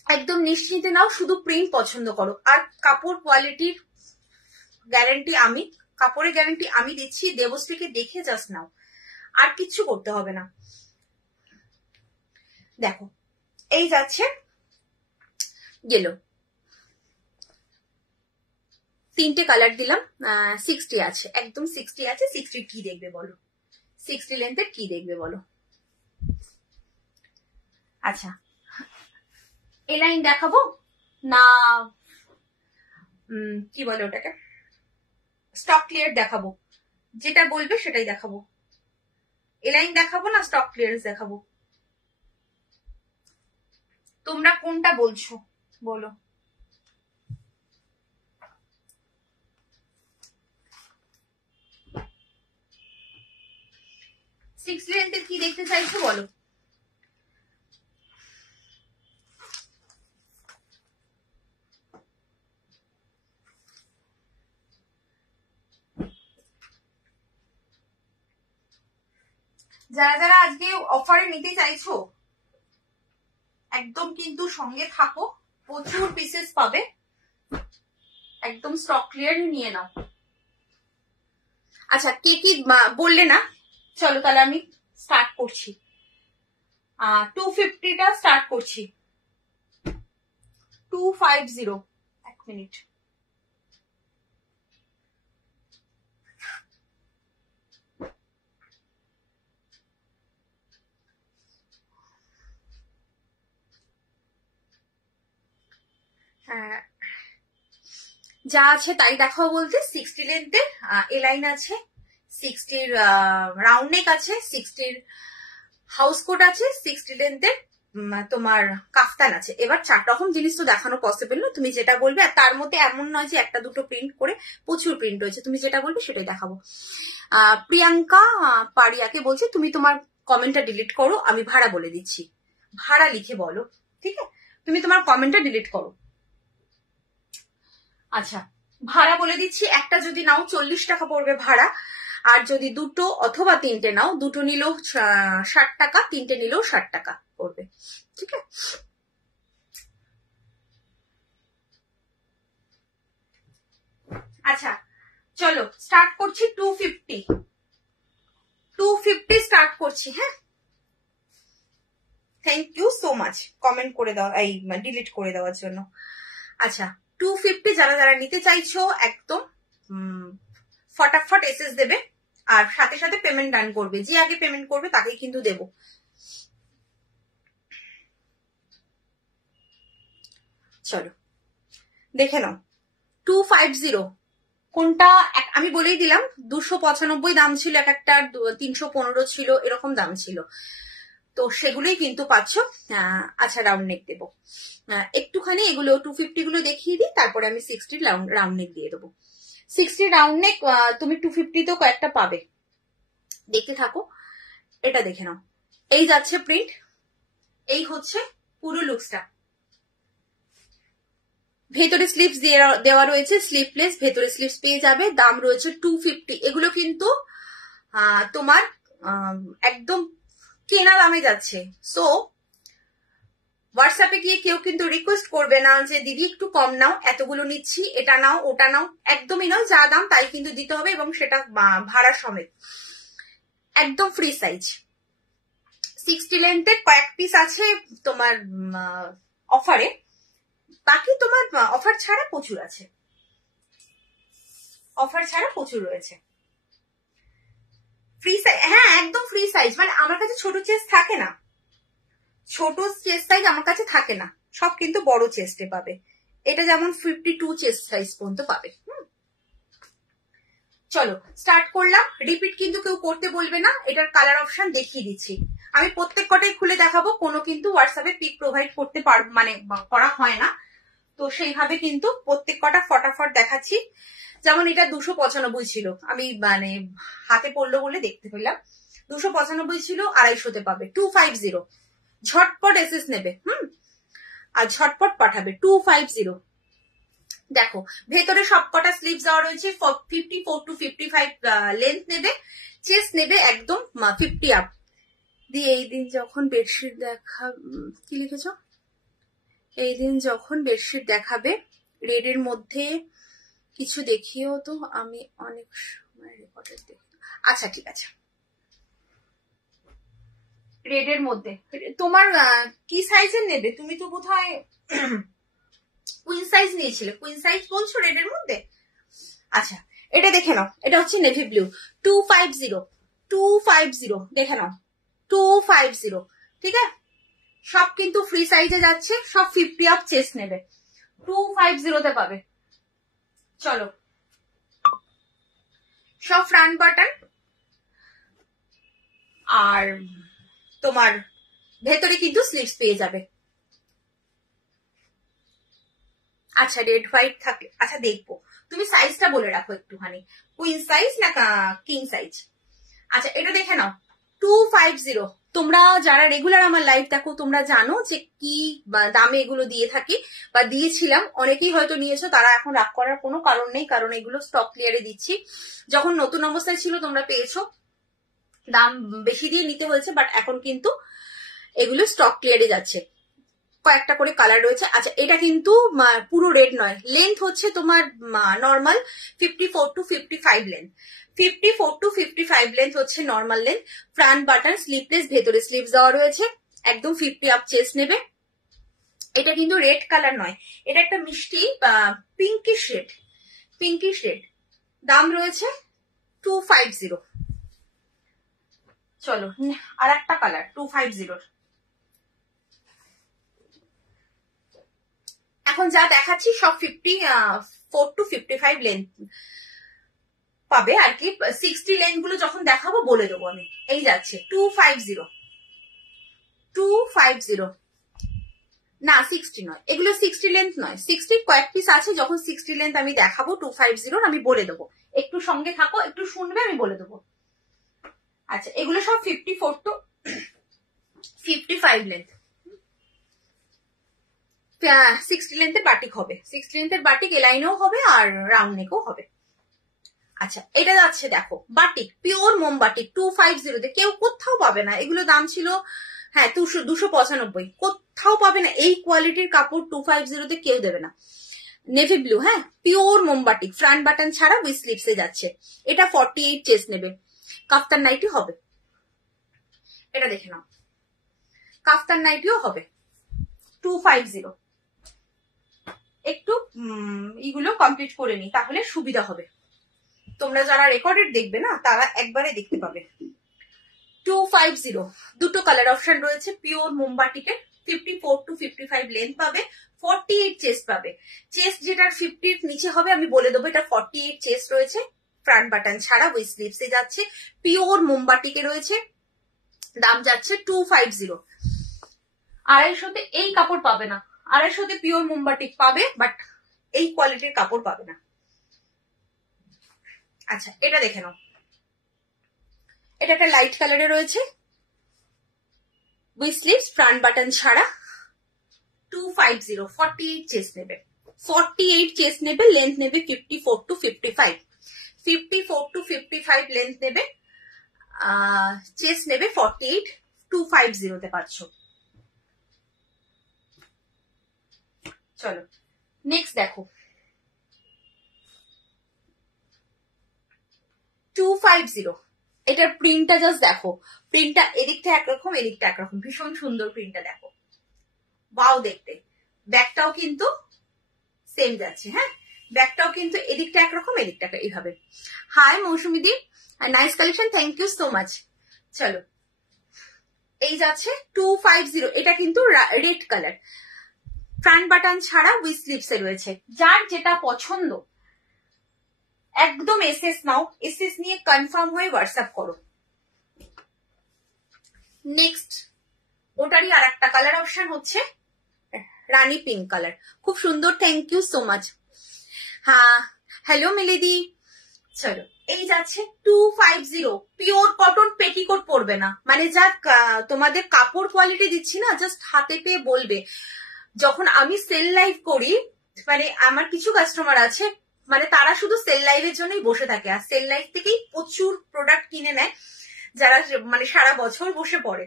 একদম নিশ্চিন্তে নাও, শুধু প্রিন্ট পছন্দ করো। আর কাপড় কোয়ালিটির গ্যারান্টি আমি, কাপড়ের গ্যারান্টি আমি দিচ্ছি, দেবশ্রীকে দেখে জাস্ট নাও, আর কিচ্ছু করতে হবে না। দেখো এই যাচ্ছে গেল, 3টে কালার দিলাম, 60 আছে, একদম 60 আছে। 60 কি দেখবে বলো, 60 লেন্থের কি দেখবে বলো। আচ্ছা এ লাইন দেখাবো না কি বলে ওটাকে, স্টক ক্লিয়ার দেখাবো, যেটা বলবে সেটাই দেখাবো। এ লাইন দেখাবো না স্টক ক্লিয়ারেন্স দেখাবো, তোমরা কোনটা বলছো বলো। সিক্স লেন্থের কি দেখতে চাইছো বলো। যারা যারা আজকে অফারে নিতে চাইছো একদম কিন্তু সঙ্গে থাকো, প্রচুর পিসেস পাবে, একদম স্টক ক্লিয়ারই নিয়ে নাও। আচ্ছা কে কি বললে না, চলো তাহলে আমি স্টার্ট করছি। 250টা স্টার্ট করছি, 250। এক মিনিট, যা আছে তাই দেখাও বলতে 60 লেন্থের এ লাইন আছে, 60 রাউন্ড নেক আছে, 60 হাউস কোট আছে, 60 লেন্থের তোমার কাফতান আছে। এবার 4 রকম জিনিস তো দেখানো পসিবল না, তুমি যেটা বলবে, আর তার মধ্যে এমন নয় যে একটা দুটো প্রিন্ট করে, প্রচুর প্রিন্ট রয়েছে, তুমি যেটা বলবে সেটাই দেখাবো। প্রিয়াঙ্কা পারিয়াকে বলছি তুমি তোমার কমেন্টটা ডিলিট করো, আমি ভাড়া বলে দিচ্ছি, ভাড়া লিখে বলো, ঠিক আছে, তুমি তোমার কমেন্টটা ডিলিট করো। আচ্ছা ভাড়া বলে দিচ্ছি, একটা যদি নাও 40 টাকা পড়বে ভাড়া, আর যদি দুটো অথবা 3টে নাও, দুটো নিলেও 60 টাকা, 3টে নিলেও 60 টাকা পড়বে, ঠিক আছে। আচ্ছা চলো স্টার্ট করছি, 250 স্টার্ট করছি। হ্যাঁ thank you so much comment করে দাও, এই ডিলিট করে দেওয়ার জন্য। আচ্ছা 250 যারা যারা নিতে চাইছো একদম ফটাফট এসএস দেবে, আর সাথে সাথে পেমেন্ট ডান করবে, যে আগে পেমেন্ট করবে তাকেই কিন্তু দেব। চলো দেখে নাও 250 কোনটা, আমি বলেই দিলাম 295 দাম ছিল এক একটা, 315 ছিল, এরকম দাম ছিল, তো সেগুলোই কিন্তু পাচ্ছ। আচ্ছা রাউন্ড নেক দেবো একটুখানি, এগুলো 250 গুলো দেখিয়ে দিই, তারপরে আমি 60 রাউন্ড নেক দিয়ে দেবো। 60 রাউন্ড নেক তুমি 250 তো কয়েকটা পাবে, দেখতে থাকো, এটা দেখে নাও। এই যাচ্ছে প্রিন্ট, এই হচ্ছে পুরো লুকসটা, ভেতরে স্লিভস দেওয়া রয়েছে, স্লিভলেস, ভেতরে স্লিভস পেয়ে যাবে, দাম রয়েছে 250। এগুলো কিন্তু তোমার একদম কেনা দামে যাচ্ছে। সো হোয়াটসঅ্যাপে গিয়ে কেউ কিন্তু রিকোয়েস্ট করবে না যে দিদি একটু কম নাও, এতগুলো নিচ্ছি, এটা নাও ওটা নাও, একদমই নয়, যা দাম তাই কিন্তু দিতে হবে, এবং সেটা ভাড়া সমেত, একদম ফ্রি সাইজ। 60 লেন্থের কয়েক পিস আছে তোমার অফারে, বাকি তোমার অফার ছাড়া প্রচুর আছে, অফার ছাড়া প্রচুর রয়েছে। ফ্রি সাইজ, হ্যাঁ একদম ফ্রি সাইজ, মানে আমার কাছে ছোট চেস্ট থাকে না, ছোট চেস্ট সাইজ আমার কাছে থাকে না, সব কিন্তু বড় চেস্টে পাবে। এটা যেমন 52 চেস্ট সাইজ পর্যন্ত পাবে। চলো স্টার্ট করলাম, রিপিট কিন্তু কেউ করতে বলবে না, এটার কালার অপশন দেখিয়ে দিচ্ছি, আমি প্রত্যেক কটাই খুলে দেখাবো, কোনো কিন্তু হোয়াটসঅ্যাপে পিক প্রোভাইড করতে পারবো মানে করা হয় না, তো সেইভাবে কিন্তু প্রত্যেক কটা ফটাফট দেখাচ্ছি। যেমন এটা 295 ছিল, আমি মানে হাতে পড়লো বলে দেখতে পেলাম, 295 ছিল, 250 পাবে, 250 ঝটপট এসএস নেবে, আর ঝটপট পাঠাবে, 250। দেখো ভেতরে সবকটা স্লিভস দেওয়া রয়েছে, 54 to 55 লেন্থ নেবে, চেস্ট নেবে একদম 50 আপ দিয়ে। এই দিন যখন বেডশিট কি লিখেছ, এই দিন যখন বেডশিট দেখাবে রেড এর মধ্যে কিছু দেখিও তো, আমি অনেক সময় রেকর্ডের দেখি। আচ্ছা ঠিক আছে, রেড এর মধ্যে তোমার কি সাইজের নেবে? তুমি তো বোধহয় কুইন সাইজ নিয়েছিলে, কুইন সাইজ বলছো রেড এর মধ্যে। আচ্ছা এটা দেখে নাও, এটা হচ্ছে নেভি ব্লু 250 দেখে নাও 250, ঠিক আছে। সব কিন্তু ফ্রি সাইজে যাচ্ছে, সব 50 আপ চেস্ট নেবে, 250 পাবে। চলো সব ফ্রন্ট বাটন, আর তোমার ভেতরে কিন্তু স্লিভস পেয়ে যাবে। আচ্ছা রেড হোয়াইট থাকে, আচ্ছা দেখবো, তুমি সাইজটা বলে রাখো একটুখানি, কুইন সাইজ না কিং সাইজ। আচ্ছা এটা দেখে নাও 250। তোমরা যারা রেগুলার আমার লাইভ দেখো তোমরা জানো যে কি দামে এগুলো দিয়ে থাকি বা দিয়েছিলাম, অনেকেই হয়তো নিয়েছো, তারা এখন রাগ করার কোনো কারণ নেই, কারণ এগুলো স্টক ক্লিয়ারে দিচ্ছি। যখন নতুন অবস্থায় ছিল তোমরা পেয়েছো, দাম বেশি দিয়ে নিতে হয়েছে, বাট এখন কিন্তু এগুলো স্টক ক্লিয়ারে যাচ্ছে। কয়েকটা করে কালার রয়েছে। আচ্ছা এটা কিন্তু পুরো রেড নয়, লেন্থ হচ্ছে তোমার normal 54 to 55 length, 54 to 55 length হচ্ছে normal length. Front button sleeveless, ভেতরে স্লিভস দেওয়া রয়েছে, একদম 50 আপ চেস্ট নেবে। এটা কিন্তু রেড কালার নয়, এটা একটা মিষ্টি পিঙ্কিশ রেড, পিঙ্কিশ রেড। দাম রয়েছে 250। চলো আর একটা কালার 250। এখন যা দেখাচ্ছি সব 54 to 55 লেন্থ পাবে আর কি, 60 লেন্থ গুলো যখন দেখাবো বলে দেবো আমি। এই যাচ্ছে 250 না 60 নয়, এগুলো 60 লেন্থ নয়, 60 কয়েক পিস আছে, যখন 60 লেন্থ আমি দেখাবো 250 আমি বলে দেবো, একটু সঙ্গে থাকো, একটু শুনবে, আমি বলে দেবো। আচ্ছা এগুলো সব 54 to 55 লেন্থ, 60 লেন্থের বাটিক হবে, 60 লেন্থের বাটিক এলাইনেও হবে আর রাউন্ড নেকও হবে। আচ্ছা এটা যাচ্ছে দেখো বাটিক, পিওর মোম বাটিক 250 কেউ কোথাও পাবে না, এগুলো দাম ছিল হ্যাঁ 295, কোথাও পাবে না এই কোয়ালিটির কাপড় 250 কেউ দেবে না। নেভি ব্লু, হ্যাঁ পিওর মোম বাটিক, ফ্রন্ট বাটন ছাড়া উইথ স্লিভসে যাচ্ছে। এটা 48 চেস্ট নেবে, কাফতান নাইটি হবে। এটা দেখে নাও কাফতান নাইটিও হবে 250। একটু এগুলো কমপ্লিট করে নি তাহলে সুবিধা হবে, তোমরা যারা রেকর্ডেড দেখবে না তারা একবারে দেখতে পাবে। 250 দুটো কালার অপশন রয়েছে, পিওর মোমবাটিকে 54 to 55 লেন্থ পাবে, 48 চেস্ট পাবে। চেস্ট যেটার 50 নিচে হবে আমি বলে দেবো, এটা 48 চেস্ট রয়েছে, ফ্রন্ট বাটন ছাড়া উইথ স্লিভসে যাচ্ছে, পিওর মোমবাটিকে রয়েছে, দাম যাচ্ছে 250। 250 এই কাপড় পাবে না, 250 পিওর মোমবাটিক পাবে, বাট এই কোয়ালিটির কাপড় পাবে না। আচ্ছা এটা দেখে নাও, এটা একটা লাইট কালারে রয়েছে, উইথ স্লিভস, ফ্রন্ট বাটন ছাড়া, 250, 48 চেস্ট নেবে, 48 চেস্ট নেবে, লেন্থ নেবে 54 to 55, 54 to 55 লেন্থ নেবে, চেস্ট নেবে 48, 250 তে পাচ্ছ। চলো নেক্সট দেখো 250, এটার প্রিন্টটা জাস্ট দেখো, প্রিন্টটা এদিকটা একরকম এদিকটা একরকম, ভীষণ সুন্দর প্রিন্টটা দেখো, বাও দেখতে। ব্যাকটাও কিন্তু সেম যাচ্ছে, হ্যাঁ ব্যাকটাও কিন্তু এদিকটা একরকম এদিকটা এইভাবে। হাই মৌসুমি দি, nice collection, thank you so much. চলো এই যাচ্ছে 250, এটা কিন্তু রেড কালার, ফ্রন্ট বাটন ছাড়া উইথ স্লিভসে রয়েছে। যার যেটা পছন্দ একদম এসএস নাও, এসএস নিয়ে কনফার্ম হয়ে হোয়াটসঅ্যাপ করো। নেক্সট ওটারই আর একটা কালার অপশন হচ্ছে রানী পিঙ্ক কালার, খুব সুন্দর, থ্যাংক ইউ সো মাচ। হ্যাঁ হ্যালো মিলিদি। চলো এই যাচ্ছে 250, পিওর কটন, পেটিকোট পরবে না, মানে যা তোমাদের কাপড় কোয়ালিটি দিচ্ছি না, জাস্ট হাতে পেয়ে বলবে। যখন আমি সেল লাইভ করি মানে আমার কিছু কাস্টমার আছে মানে তারা শুধু সেল লাইভের জন্যই বসে থাকে, আর সেল লাইভ থেকেই প্রচুর প্রোডাক্ট কিনে নেয়, যারা মানে সারা বছর বসে পড়ে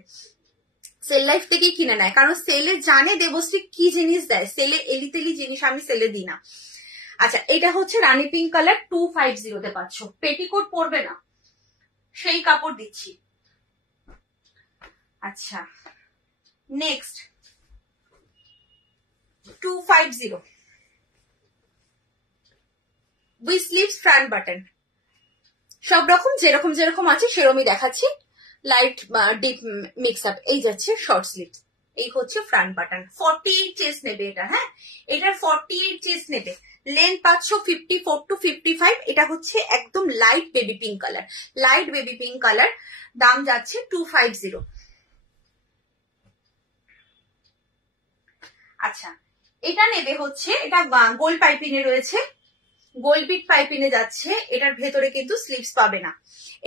সেল লাইফ থেকেই কিনে নেয়, কারণ সেলে জানে দেবশ্রী কি জিনিস দেয়, সেলে এলিতেলি জিনিস আমি সেলে দিই না। আচ্ছা, এটা হচ্ছে রানী পিঙ্ক কালার 250 তে পাচ্ছ, পেটিকোট পরবে না সেই কাপড় দিচ্ছি। আচ্ছা, next 250 with sleeves front button, সব রকম যেরকম যেরকম আছে সেরকমই দেখাচ্ছি, লাইট ডিপ মিক্স আপ। এই যাচ্ছে শর্ট স্লিভস, এই হচ্ছে ফ্রন্ট বাটন, 48 চেস্ট নেবে এটা, হ্যাঁ এটার 48 চেস্ট নেবে, লেন্থ পাচ্ছ 54 to 55, এটা হচ্ছে একদম light baby pink colour, light baby pink colour, দাম যাচ্ছে 250। আচ্ছা, এটা নেবে হচ্ছে, এটা গোল্ড পাইপিনে রয়েছে, গোল্ড বিট পাইপিনে যাচ্ছে, এটার ভেতরে কিন্তু স্লিভস পাবে না,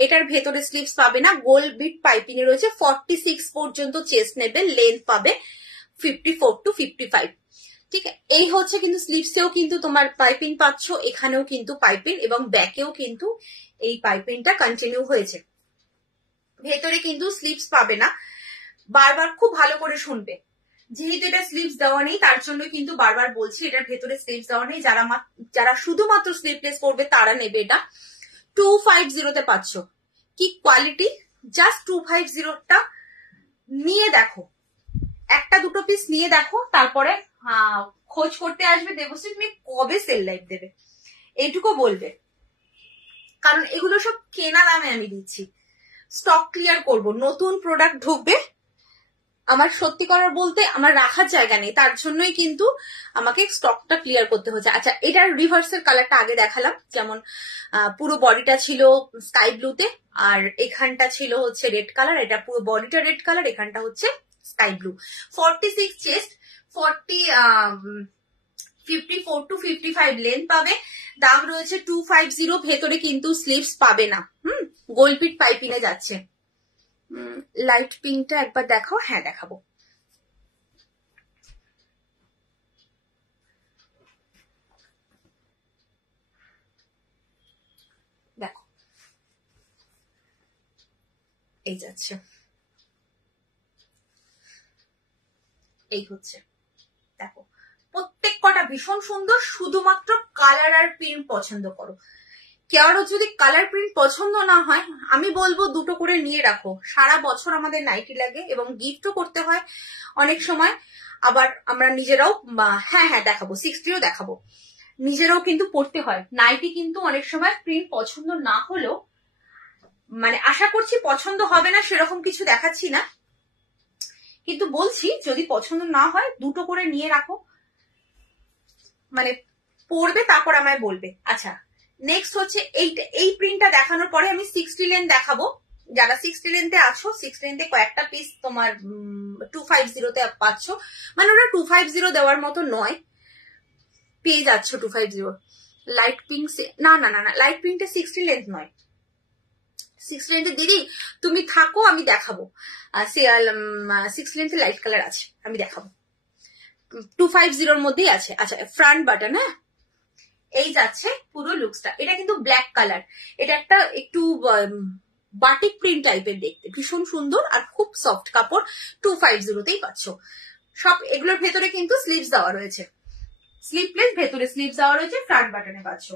এটার ভেতরে স্লিভস পাবে না, গোল্ড বিট পাইপিনে রয়েছে, 46 পর্যন্ত চেস্ট নেবে, লেন্থ পাবে 54 to 55, ঠিক আছে। এই হচ্ছে কিন্তু স্লিভসেও কিন্তু তোমার পাইপিং পাচ্ছ, এখানেও কিন্তু পাইপিং, এবং ব্যাকেও কিন্তু এই পাইপিংটা কন্টিনিউ হয়েছে, ভেতরে কিন্তু স্লিভস পাবে না। বারবার খুব ভালো করে শুনবে, যেহেতু এটা স্লিভস দেওয়া নেই তার জন্য কিন্তু বারবার বলছি এটার ভেতরে স্লিভস দেওয়া নেই, যারা শুধুমাত্র স্লিভলেস করবে তারা নেবে এটা। 250 তে পাচ্ছ, কি কোয়ালিটি, জাস্ট 250টা নিয়ে দেখো, একটা দুটো পিস নিয়ে দেখো, তারপরে খোঁজ করতে আসবে দেবশ্রী তুমি কবে সেল লাইভ দেবে, এইটুকু বলবে, কারণ এগুলো সব কেনা দামে আমি দিচ্ছি, স্টক ক্লিয়ার করব, নতুন প্রোডাক্ট ঢুকবে, আমার সত্যি করার বলতে আমার রাখার জায়গা নেই, তার জন্যই কিন্তু আমাকে স্টকটা ক্লিয়ার করতে হচ্ছে। আচ্ছা, এটার রিভার্সের কালারটা আগে দেখালাম, যেমন পুরো বডিটা ছিল স্কাই ব্লুতে, আর এখানটা ছিল হচ্ছে রেড কালার, এটা পুরো বডিটা রেড কালার, এখানটা হচ্ছে sky blue, 46 chest, 54 to 55 length পাবে, দাম রয়েছে 250, ভেতরে কিন্তু স্লিভস পাবে না, গোল্ড বিট পাইপিনে যাচ্ছে। লাইট পিঙ্কটা একবার দেখো, হ্যাঁ দেখাবো, দেখো এই যাচ্ছে, এই হচ্ছে, দেখো প্রত্যেক কটা ভীষণ সুন্দর, শুধুমাত্র কালার আর প্রিন্ট পছন্দ করো, কারো যদি কালার প্রিন্ট পছন্দ না হয় আমি বলবো দুটো করে নিয়ে রাখো, সারা বছর আমাদের নাইটি লাগে এবং গিফটও করতে হয় অনেক সময়, আবার আমরা নিজেরাও, হ্যাঁ হ্যাঁ দেখাবো, 60ও দেখাবো, নিজেরাও কিন্তু পড়তে হয় নাইটি, কিন্তু অনেক সময় প্রিন্ট পছন্দ না হলেও, মানে আশা করছি পছন্দ হবে না সেরকম কিছু দেখাচ্ছি না, কিন্তু বলছি যদি পছন্দ না হয় দুটো করে নিয়ে রাখো, মানে পড়বে তারপর আমায় বলবে। আচ্ছা, নেক্সট হচ্ছে এই প্রিন্টটা দেখানোর পরে আমি 60 লেন্থ দেখাবো, যারা 60 লেন্থে আছো, 60 লেন্থে কয়েকটা পিস তোমার 250 তে পাচ্ছ, মানে ওরা 250 দেওয়ার মতো নয়, পেয়ে যাচ্ছ 250। লাইট পিঙ্ক, না না না না, লাইট পিঙ্কটা 60 লেন্থ নয়, 60 লেন্থে দিদি তুমি থাকো, আমি দেখাবো, 60 লেন্থে লাইট কালার আছে আমি দেখাবো, 250 মধ্যেই আছে। আচ্ছা, ফ্রন্ট বাটন, হ্যাঁ এই যাচ্ছে পুরো লুকসটা, এটা কিন্তু ব্ল্যাক কালার, এটা একটা একটু বাটিক প্রিন্ট টাইপের দেখতে, ভীষণ সুন্দর আর খুব সফট কাপড়, 250তেই পাচ্ছ। সব এগুলোর ভেতরে কিন্তু স্লিভস দেওয়া রয়েছে, স্লিভলেস, ভেতরে স্লিভস দেওয়া রয়েছে, ফ্রন্ট বাটনে পাচ্ছ।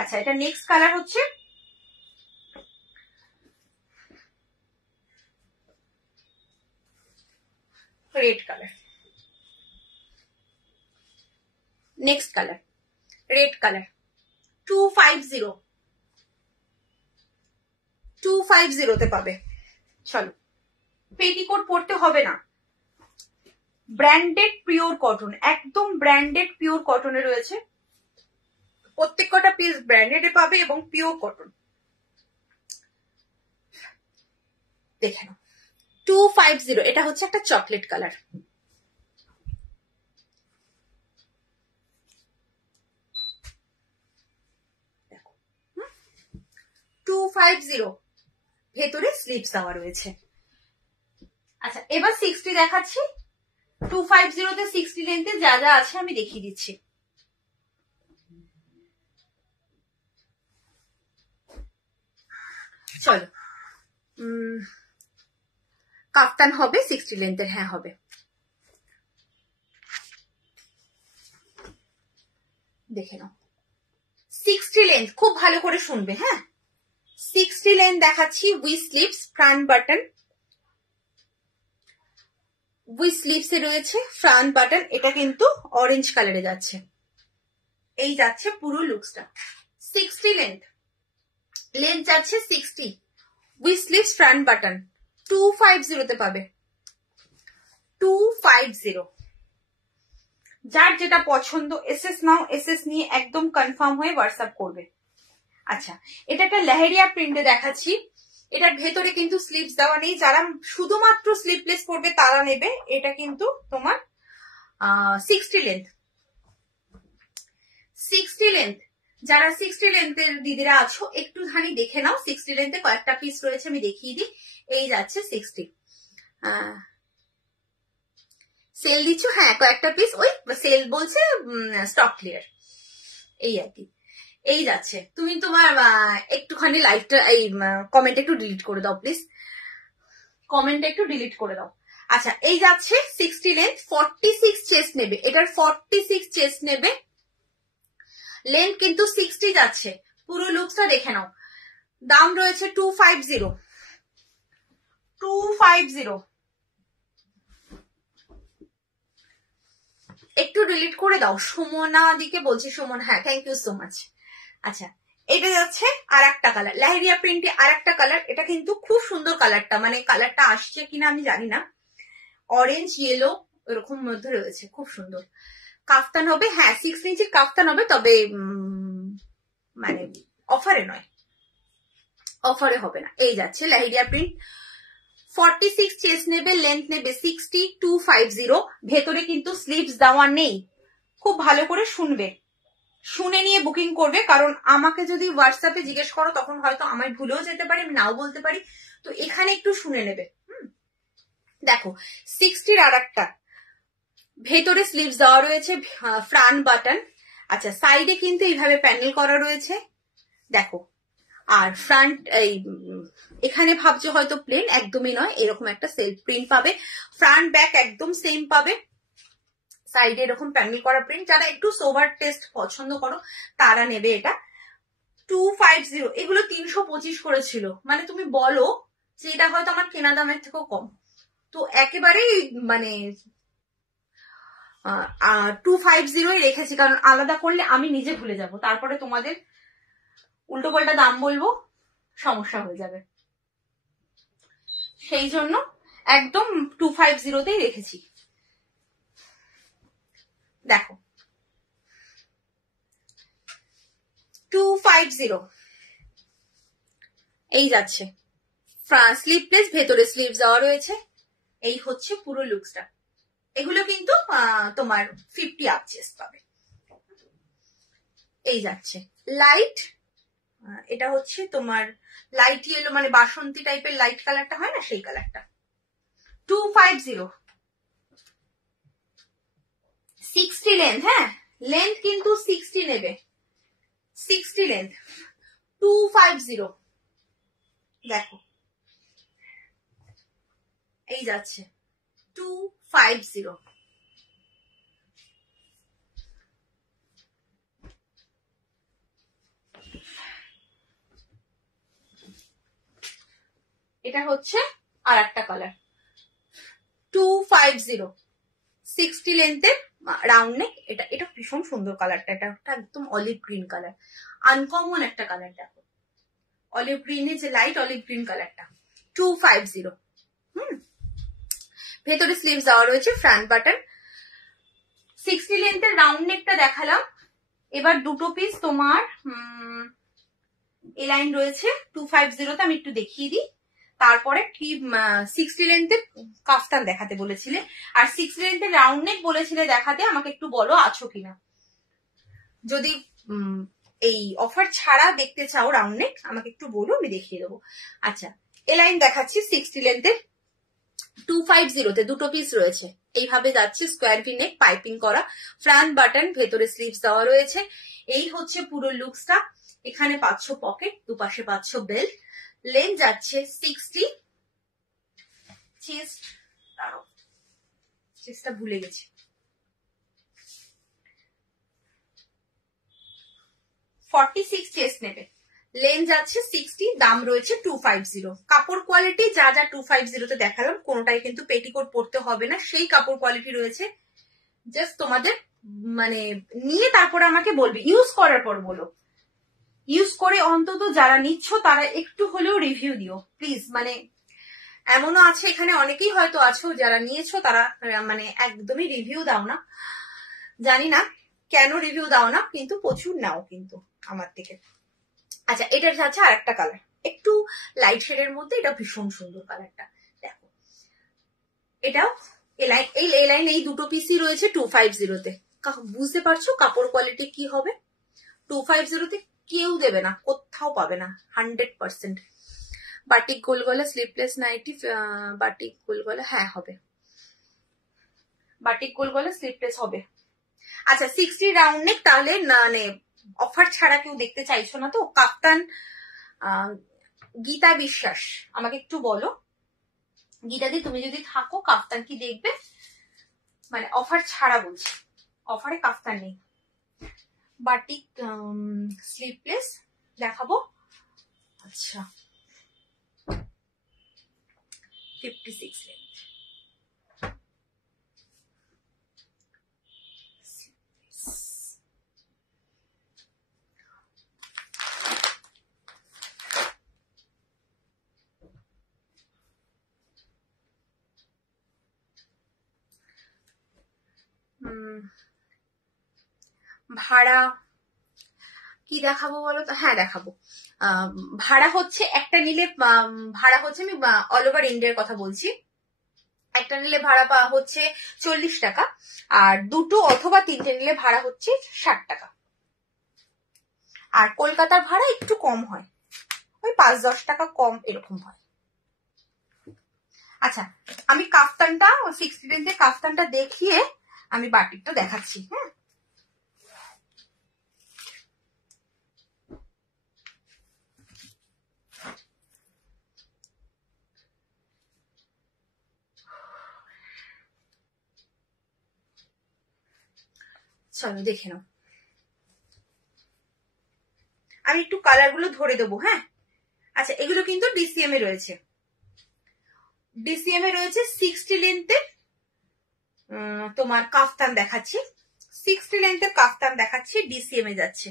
আচ্ছা, এটা নেক্সট কালার হচ্ছে red colour, next colour red colour, 250তে পাবে। চলো, পেটিকোট পরতে হবে না, ব্র্যান্ডেড পিওর কটন, একদম ব্র্যান্ডেড পিওর কটনে রয়েছে, প্রত্যেক কটা পিস ব্র্যান্ডেডে পাবে এবং পিওর কটন, দেখে নাও 250, এটা হচ্ছে একটা চকলেট কালার, দেখো 250, ভেতরে স্লিভস দেওয়া রয়েছে। আচ্ছা, এবার 60 দেখাচ্ছি, 250তে 60 লেন্থে যা যা আছে আমি দেখিয়ে দিচ্ছি। চলো কাফতান হবে 60 লেন্থের, হ্যাঁ হবে। দেখে নাও 60 লেন্থ, খুব ভালো করে শুনবে, হ্যাঁ 60 লেন্থ দেখাচ্ছি। With sleeves, front button, with sleeves এ রয়েছে ফ্রন্ট বাটন। এটা কিন্তু অরেঞ্জ কালারে যাচ্ছে, এই যাচ্ছে পুরো লুকসটা। 60 লেন্থ, লেন্থ যাচ্ছে 60, উইথ স্লিভস ফ্রন্ট বাটন। 250 তে পাবে, 250। যার যেটা পছন্দ এসএস নাও, এসএস নিয়ে একদম কনফার্ম হয়ে হোয়াটসঅ্যাপ করবে। আচ্ছা, এটা একটা লেহেরিয়া প্রিন্টে দেখাচ্ছি। এটার ভেতরে কিন্তু স্লিভস দেওয়া নেই, যারা শুধুমাত্র স্লিভলেস পরবে তারা নেবে। এটা কিন্তু তোমার 60 লেন্থ, 60 লেন্থ। যারা 60 লেন্থের দিদিরা আছো একটুখানি দেখে নাও, 60 লেন্থে কয়েকটা পিস রয়েছে, আমি দেখিয়ে দিই। এই যাচ্ছে 60। সেল দিচ্ছ, হ্যাঁ কয়েকটা পিস, ওই সেল বলছে স্টক ক্লিয়ার, এই আর কি। এই যাচ্ছে, তুমি তোমার একটুখানি লাইভটা এই কমেন্ট একটু ডিলিট করে দাও প্লিজ, কমেন্ট একটু ডিলিট করে দাও। আচ্ছা, এই যাচ্ছে 60 লেন্থ, 46 চেস্ট নেবে, এটার 46 চেস্ট নেবে, লেন্থ কিন্তু 60 যাচ্ছে। পুরো লুকসটা দেখে নাও। দাম রয়েছে 250, 250। একটু ডিলিট করে দাও, সুমনা দিকে বলছি, সুমন, হ্যাঁ থ্যাংক ইউ সো মাচ। আচ্ছা, এটা যাচ্ছে আর একটা কালার, লেহেরিয়া প্রিন্টে আর একটা কালার। এটা কিন্তু খুব সুন্দর কালারটা, মানে কালারটা আসছে কিনা আমি জানি না, অরেঞ্জ ইয়েলো এরকম মধ্যে রয়েছে, খুব সুন্দর। কাফতান হবে, হ্যাঁ 6 ইঞ্চির কাফতান হবে, তবে মানে অফারে নয়, অফারে হবে না। এই যাচ্ছে লেহেরিয়া প্রিন্ট, 46 চেস্ট নেবে, লেন্থ নেবে 60, 250। ভেতরে কিন্তু স্লিভস দেওয়া নেই, খুব ভালো করে শুনবে, শুনে নিয়ে বুকিং করবে। কারণ আমাকে যদি হোয়াটসঅ্যাপে জিজ্ঞেস করো তখন হয়তো আমার ভুলেও যেতে পারি, আমি নাও বলতে পারি, তো এখানে একটু শুনে নেবে। দেখো 60 আর একটা, ভেতরে স্লিভস দেওয়া রয়েছে, ফ্রন্ট বাটন। আচ্ছা, সাইডে কিন্তু এইভাবে প্যানেল করা রয়েছে, দেখো। আর ফ্রন্ট এই এখানে ভাবছো হয়তো প্লেন, একদমই নয়, এরকম একটা সেলফ প্রিন্ট পাবে। ফ্রন্ট ব্যাক একদম সেম পাবে, সাইডে এরকম প্যানেল করা প্রিন্ট। যারা একটু সোভার টেস্ট পছন্দ করো তারা নেবে এটা। 250, এগুলো 325 করেছিল, মানে তুমি বলো যে এটা হয়তো আমার কেনা দামের থেকেও কম, তো একেবারেই মানে 250 রেখেছি, কারণ আলাদা করলে আমি নিজে ভুলে যাব, তারপরে তোমাদের উল্টো পাল্টা দাম বলবো, সমস্যা হয়ে যাবে, সেই জন্য একদম 250তেই রেখেছি। দেখো 250, এই যাচ্ছে স্লিভলেস, ভেতরে স্লিভস দেওয়া রয়েছে, এই হচ্ছে পুরো লুকসটা। এগুলো কিন্তু তোমার 50 আপ চেস্ট পাবে। এই যাচ্ছে লাইট, এটা হচ্ছে তোমার লাইট ইয়েলো, মানে বাসন্তী টাইপের লাইট কালারটা হয় না, সেই কালারটা। 250, 60 লেন্থ, হ্যাঁ লেন্থ কিন্তু 60 নেবে, 60 লেন্থ, 250। দেখো এই যাচ্ছে 250। এটা হচ্ছে আর একটা কালার, 250, 60 লেন্থের রাউন্ড নেক। এটা এটা ভীষণ সুন্দর কালারটা, এটা একদম অলিভ গ্রিন কালার, আনকমন একটা কালার। দেখো অলিভ গ্রিনের যে লাইট অলিভ গ্রিন কালারটা, 250। ভেতরে স্লিভস দেওয়া রয়েছে, ফ্রন্ট বাটন। 60 লেন্থের রাউন্ড নেকটা দেখালাম, এবার দুটো পিস তোমার এ লাইন রয়েছে 250তে, আমি একটু দেখিয়ে দিই। তারপরে কি 60 লেন্থের কাফতান দেখাতে বলেছিলে, আর 60 লেন্থের রাউন্ড নেক বলেছিলে দেখাতে, আমাকে একটু বলো আছো কিনা। যদি এই অফার ছাড়া দেখতে চাও রাউন্ড নেক আমাকে একটু বলো, আমি দেখিয়ে দেবো। আচ্ছা, এ লাইন দেখাচ্ছি 60 লেন্থের, 250তে দুটো পিস রয়েছে, এইভাবে যাচ্ছে স্কোয়ার ভি নেক, পাইপিং করা, ফ্রন্ট বাটন, ভেতরে স্লিভস দেওয়া রয়েছে। এই হচ্ছে পুরো লুকসটা। এখানে পাচ্ছ পকেট, দুপাশে পাচ্ছ বেল্ট, লেন যাচ্ছে 60, চেস্টটা ভুলে গেছি, 46 চেস্ট নেবে, লেন যাচ্ছে 60, দাম রয়েছে 250। কাপড় কোয়ালিটি যা যা 250 তে দেখালাম কোনোটাই কিন্তু পেটিকোট পরতে হবে না, সেই কাপড় কোয়ালিটি রয়েছে। জাস্ট তোমাদের মানে নিয়ে তারপরে আমাকে বলবে, ইউজ করার পর বলো, ইউজ করে অন্তত যারা নিচ্ছ তারা একটু হলেও রিভিউ দিও প্লিজ। মানে এমনও আছে এখানে অনেকেই হয়তো আছো যারা নিয়েছো তারা মানে একদমই রিভিউ দাও না, জানি না কেন রিভিউ দাও না, কিন্তু প্রচুর নাও কিন্তু আমার থেকে। আচ্ছা, এটার যাচ্ছে আর একটা কালার, একটু লাইট শেডের মধ্যে, এটা ভীষণ সুন্দর কালারটা। দেখো এটাও এই লাইন, এই দুটো পিসই রয়েছে 250 তে। বুঝতে পারছো কাপড় কোয়ালিটি কি হবে? 250 তে কেউ দেবে না, কোথাও পাবে না, 100%। বাটিক গোল গলা স্লিপলেস নাইটি, বাটিক গোল গলা, হ্যাঁ হবে, বাটিক গোল গলা স্লিপলেস হবে। আচ্ছা 60 রাউন্ড নেক, তাহলে মানে অফার ছাড়া কেউ দেখতে চাইছো না তো? কাপ্তান গীতা বিশ্বাস, আমাকে একটু বলো গীতাদি, তুমি যদি থাকো কাপ্তান কি দেখবে? মানে অফার ছাড়া বলছি, অফারে কাপ্তান নেই। বাটিক স্লিপলেস দেখাবো। আচ্ছা 56 রেঞ্জ, ভাড়া কি দেখাবো বলো তো? হ্যাঁ দেখাবো, ভাড়া হচ্ছে একটা নিলে, ভাড়া হচ্ছে, আমি অল ওভার ইন্ডিয়ার কথা বলছি, একটা নিলে ভাড়া হচ্ছে 40 টাকা, আর দুটো অথবা তিনটে নিলে ভাড়া হচ্ছে 60 টাকা। আর কলকাতার ভাড়া একটু কম হয়, ওই 5-10 টাকা কম এরকম হয়। আচ্ছা আমি কাফতানটা 60 রেঞ্জের কাফতানটা দেখিয়ে আমি বাটিকটা দেখাচ্ছি। হ্যাঁ চলো দেখে নাও, আমি একটু কালার গুলো ধরে দেবো। হ্যাঁ আচ্ছা, এগুলো কিন্তু ডিসিএম এ রয়েছে, ডিসিএম এ রয়েছে 60 লেন্থের তোমার কাফতান দেখাচ্ছি, 60 লেন্থের কাফতান দেখাচ্ছি, ডিসিএম এ যাচ্ছে।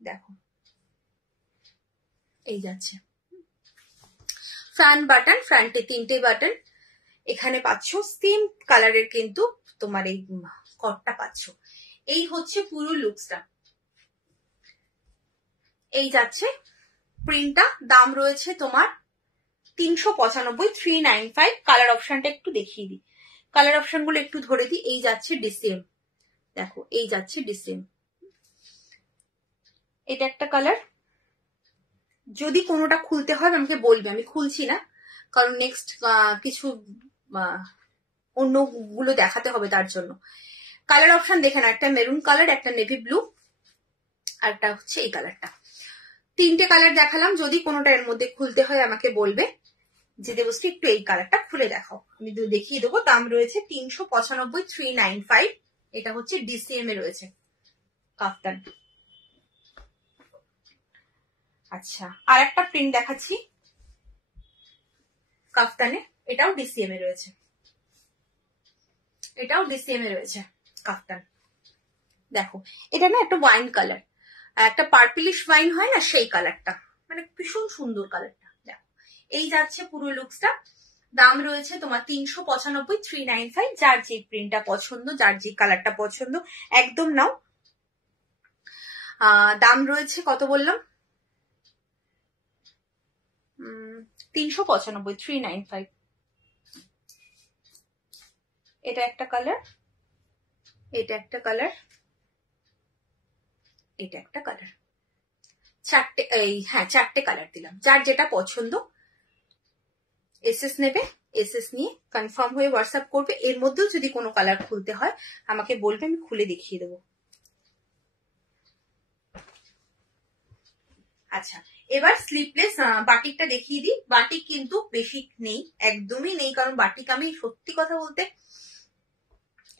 দেখো এই যাচ্ছে, ফ্রন্ট বাটন, ফ্রন্টে 3টে বাটন, এখানে পাচ্ছ সেম কালারের কিন্তু তোমার এই কটটা পাচ্ছ। এই হচ্ছে পুরো লুকসটা, এই যাচ্ছে প্রিন্টটা, দাম রয়েছে তোমার 395, 395। কালার অপশনটা একটু দেখিয়ে দিই, কালার অপশন গুলো একটু ধরে দিই। এই যাচ্ছে ডিসেম, দেখো এই যাচ্ছে ডিসেম, এটা একটা কালার। যদি কোনোটা খুলতে হয় আমাকে বলবে, আমি খুলছি না কারণ নেক্সট কিছু অন্য গুলো দেখাতে হবে তার জন্য। কালার অপশন দেখে না, একটা মেরুন কালার, একটা নেভি ব্লু, আর একটা হচ্ছে এই কালারটা। 3টে কালার দেখালাম, যদি কোনোটা এর মধ্যে খুলতে হয় আমাকে বলবে যে দেবশ্রী একটু এই কালারটা খুলে দেখাও, আমি দেখিয়ে দেবো। দাম রয়েছে 395, 395। এটা হচ্ছে ডিসিএম এ রয়েছে কাফতান। আচ্ছা আর একটা প্রিন্ট দেখাচ্ছি কাফতানে, এটাও ডিসিএম এ রয়েছে, এটাও ডিসিএম এ রয়েছে কাফতান। দেখো এটা না একটা ওয়াইন কালার, একটা পার্পলিশ ওয়াইন হয় না, সেই কালারটা, মানে ভীষণ সুন্দর কালারটা। দেখো এই যাচ্ছে পুরো লুকসটা, দাম রয়েছে তোমার 395, 395। যার যে প্রিন্টটা পছন্দ, যার যে কালারটা পছন্দ একদম নাও। দাম রয়েছে কত বললাম? 395, 395। এটা একটা কালার, এটা একটা কালার, এটা একটা কালার, চারটে, এই হ্যাঁ চারটে কালার দিলাম। যার যেটা পছন্দ এসএস নেবে, এসএস নিয়ে কনফার্ম হয়ে হোয়াটসঅ্যাপ করবে। এর মধ্যেও যদি কোনো কালার খুলতে হয় আমাকে বলবে, আমি খুলে দেখিয়ে দেবো। আচ্ছা এবার স্লিপলেস বাটিকটা দেখিয়ে দিই। বাটিক কিন্তু বেশি নেই, একদমই নেই, কারণ বাটিক আমি সত্যি কথা বলতে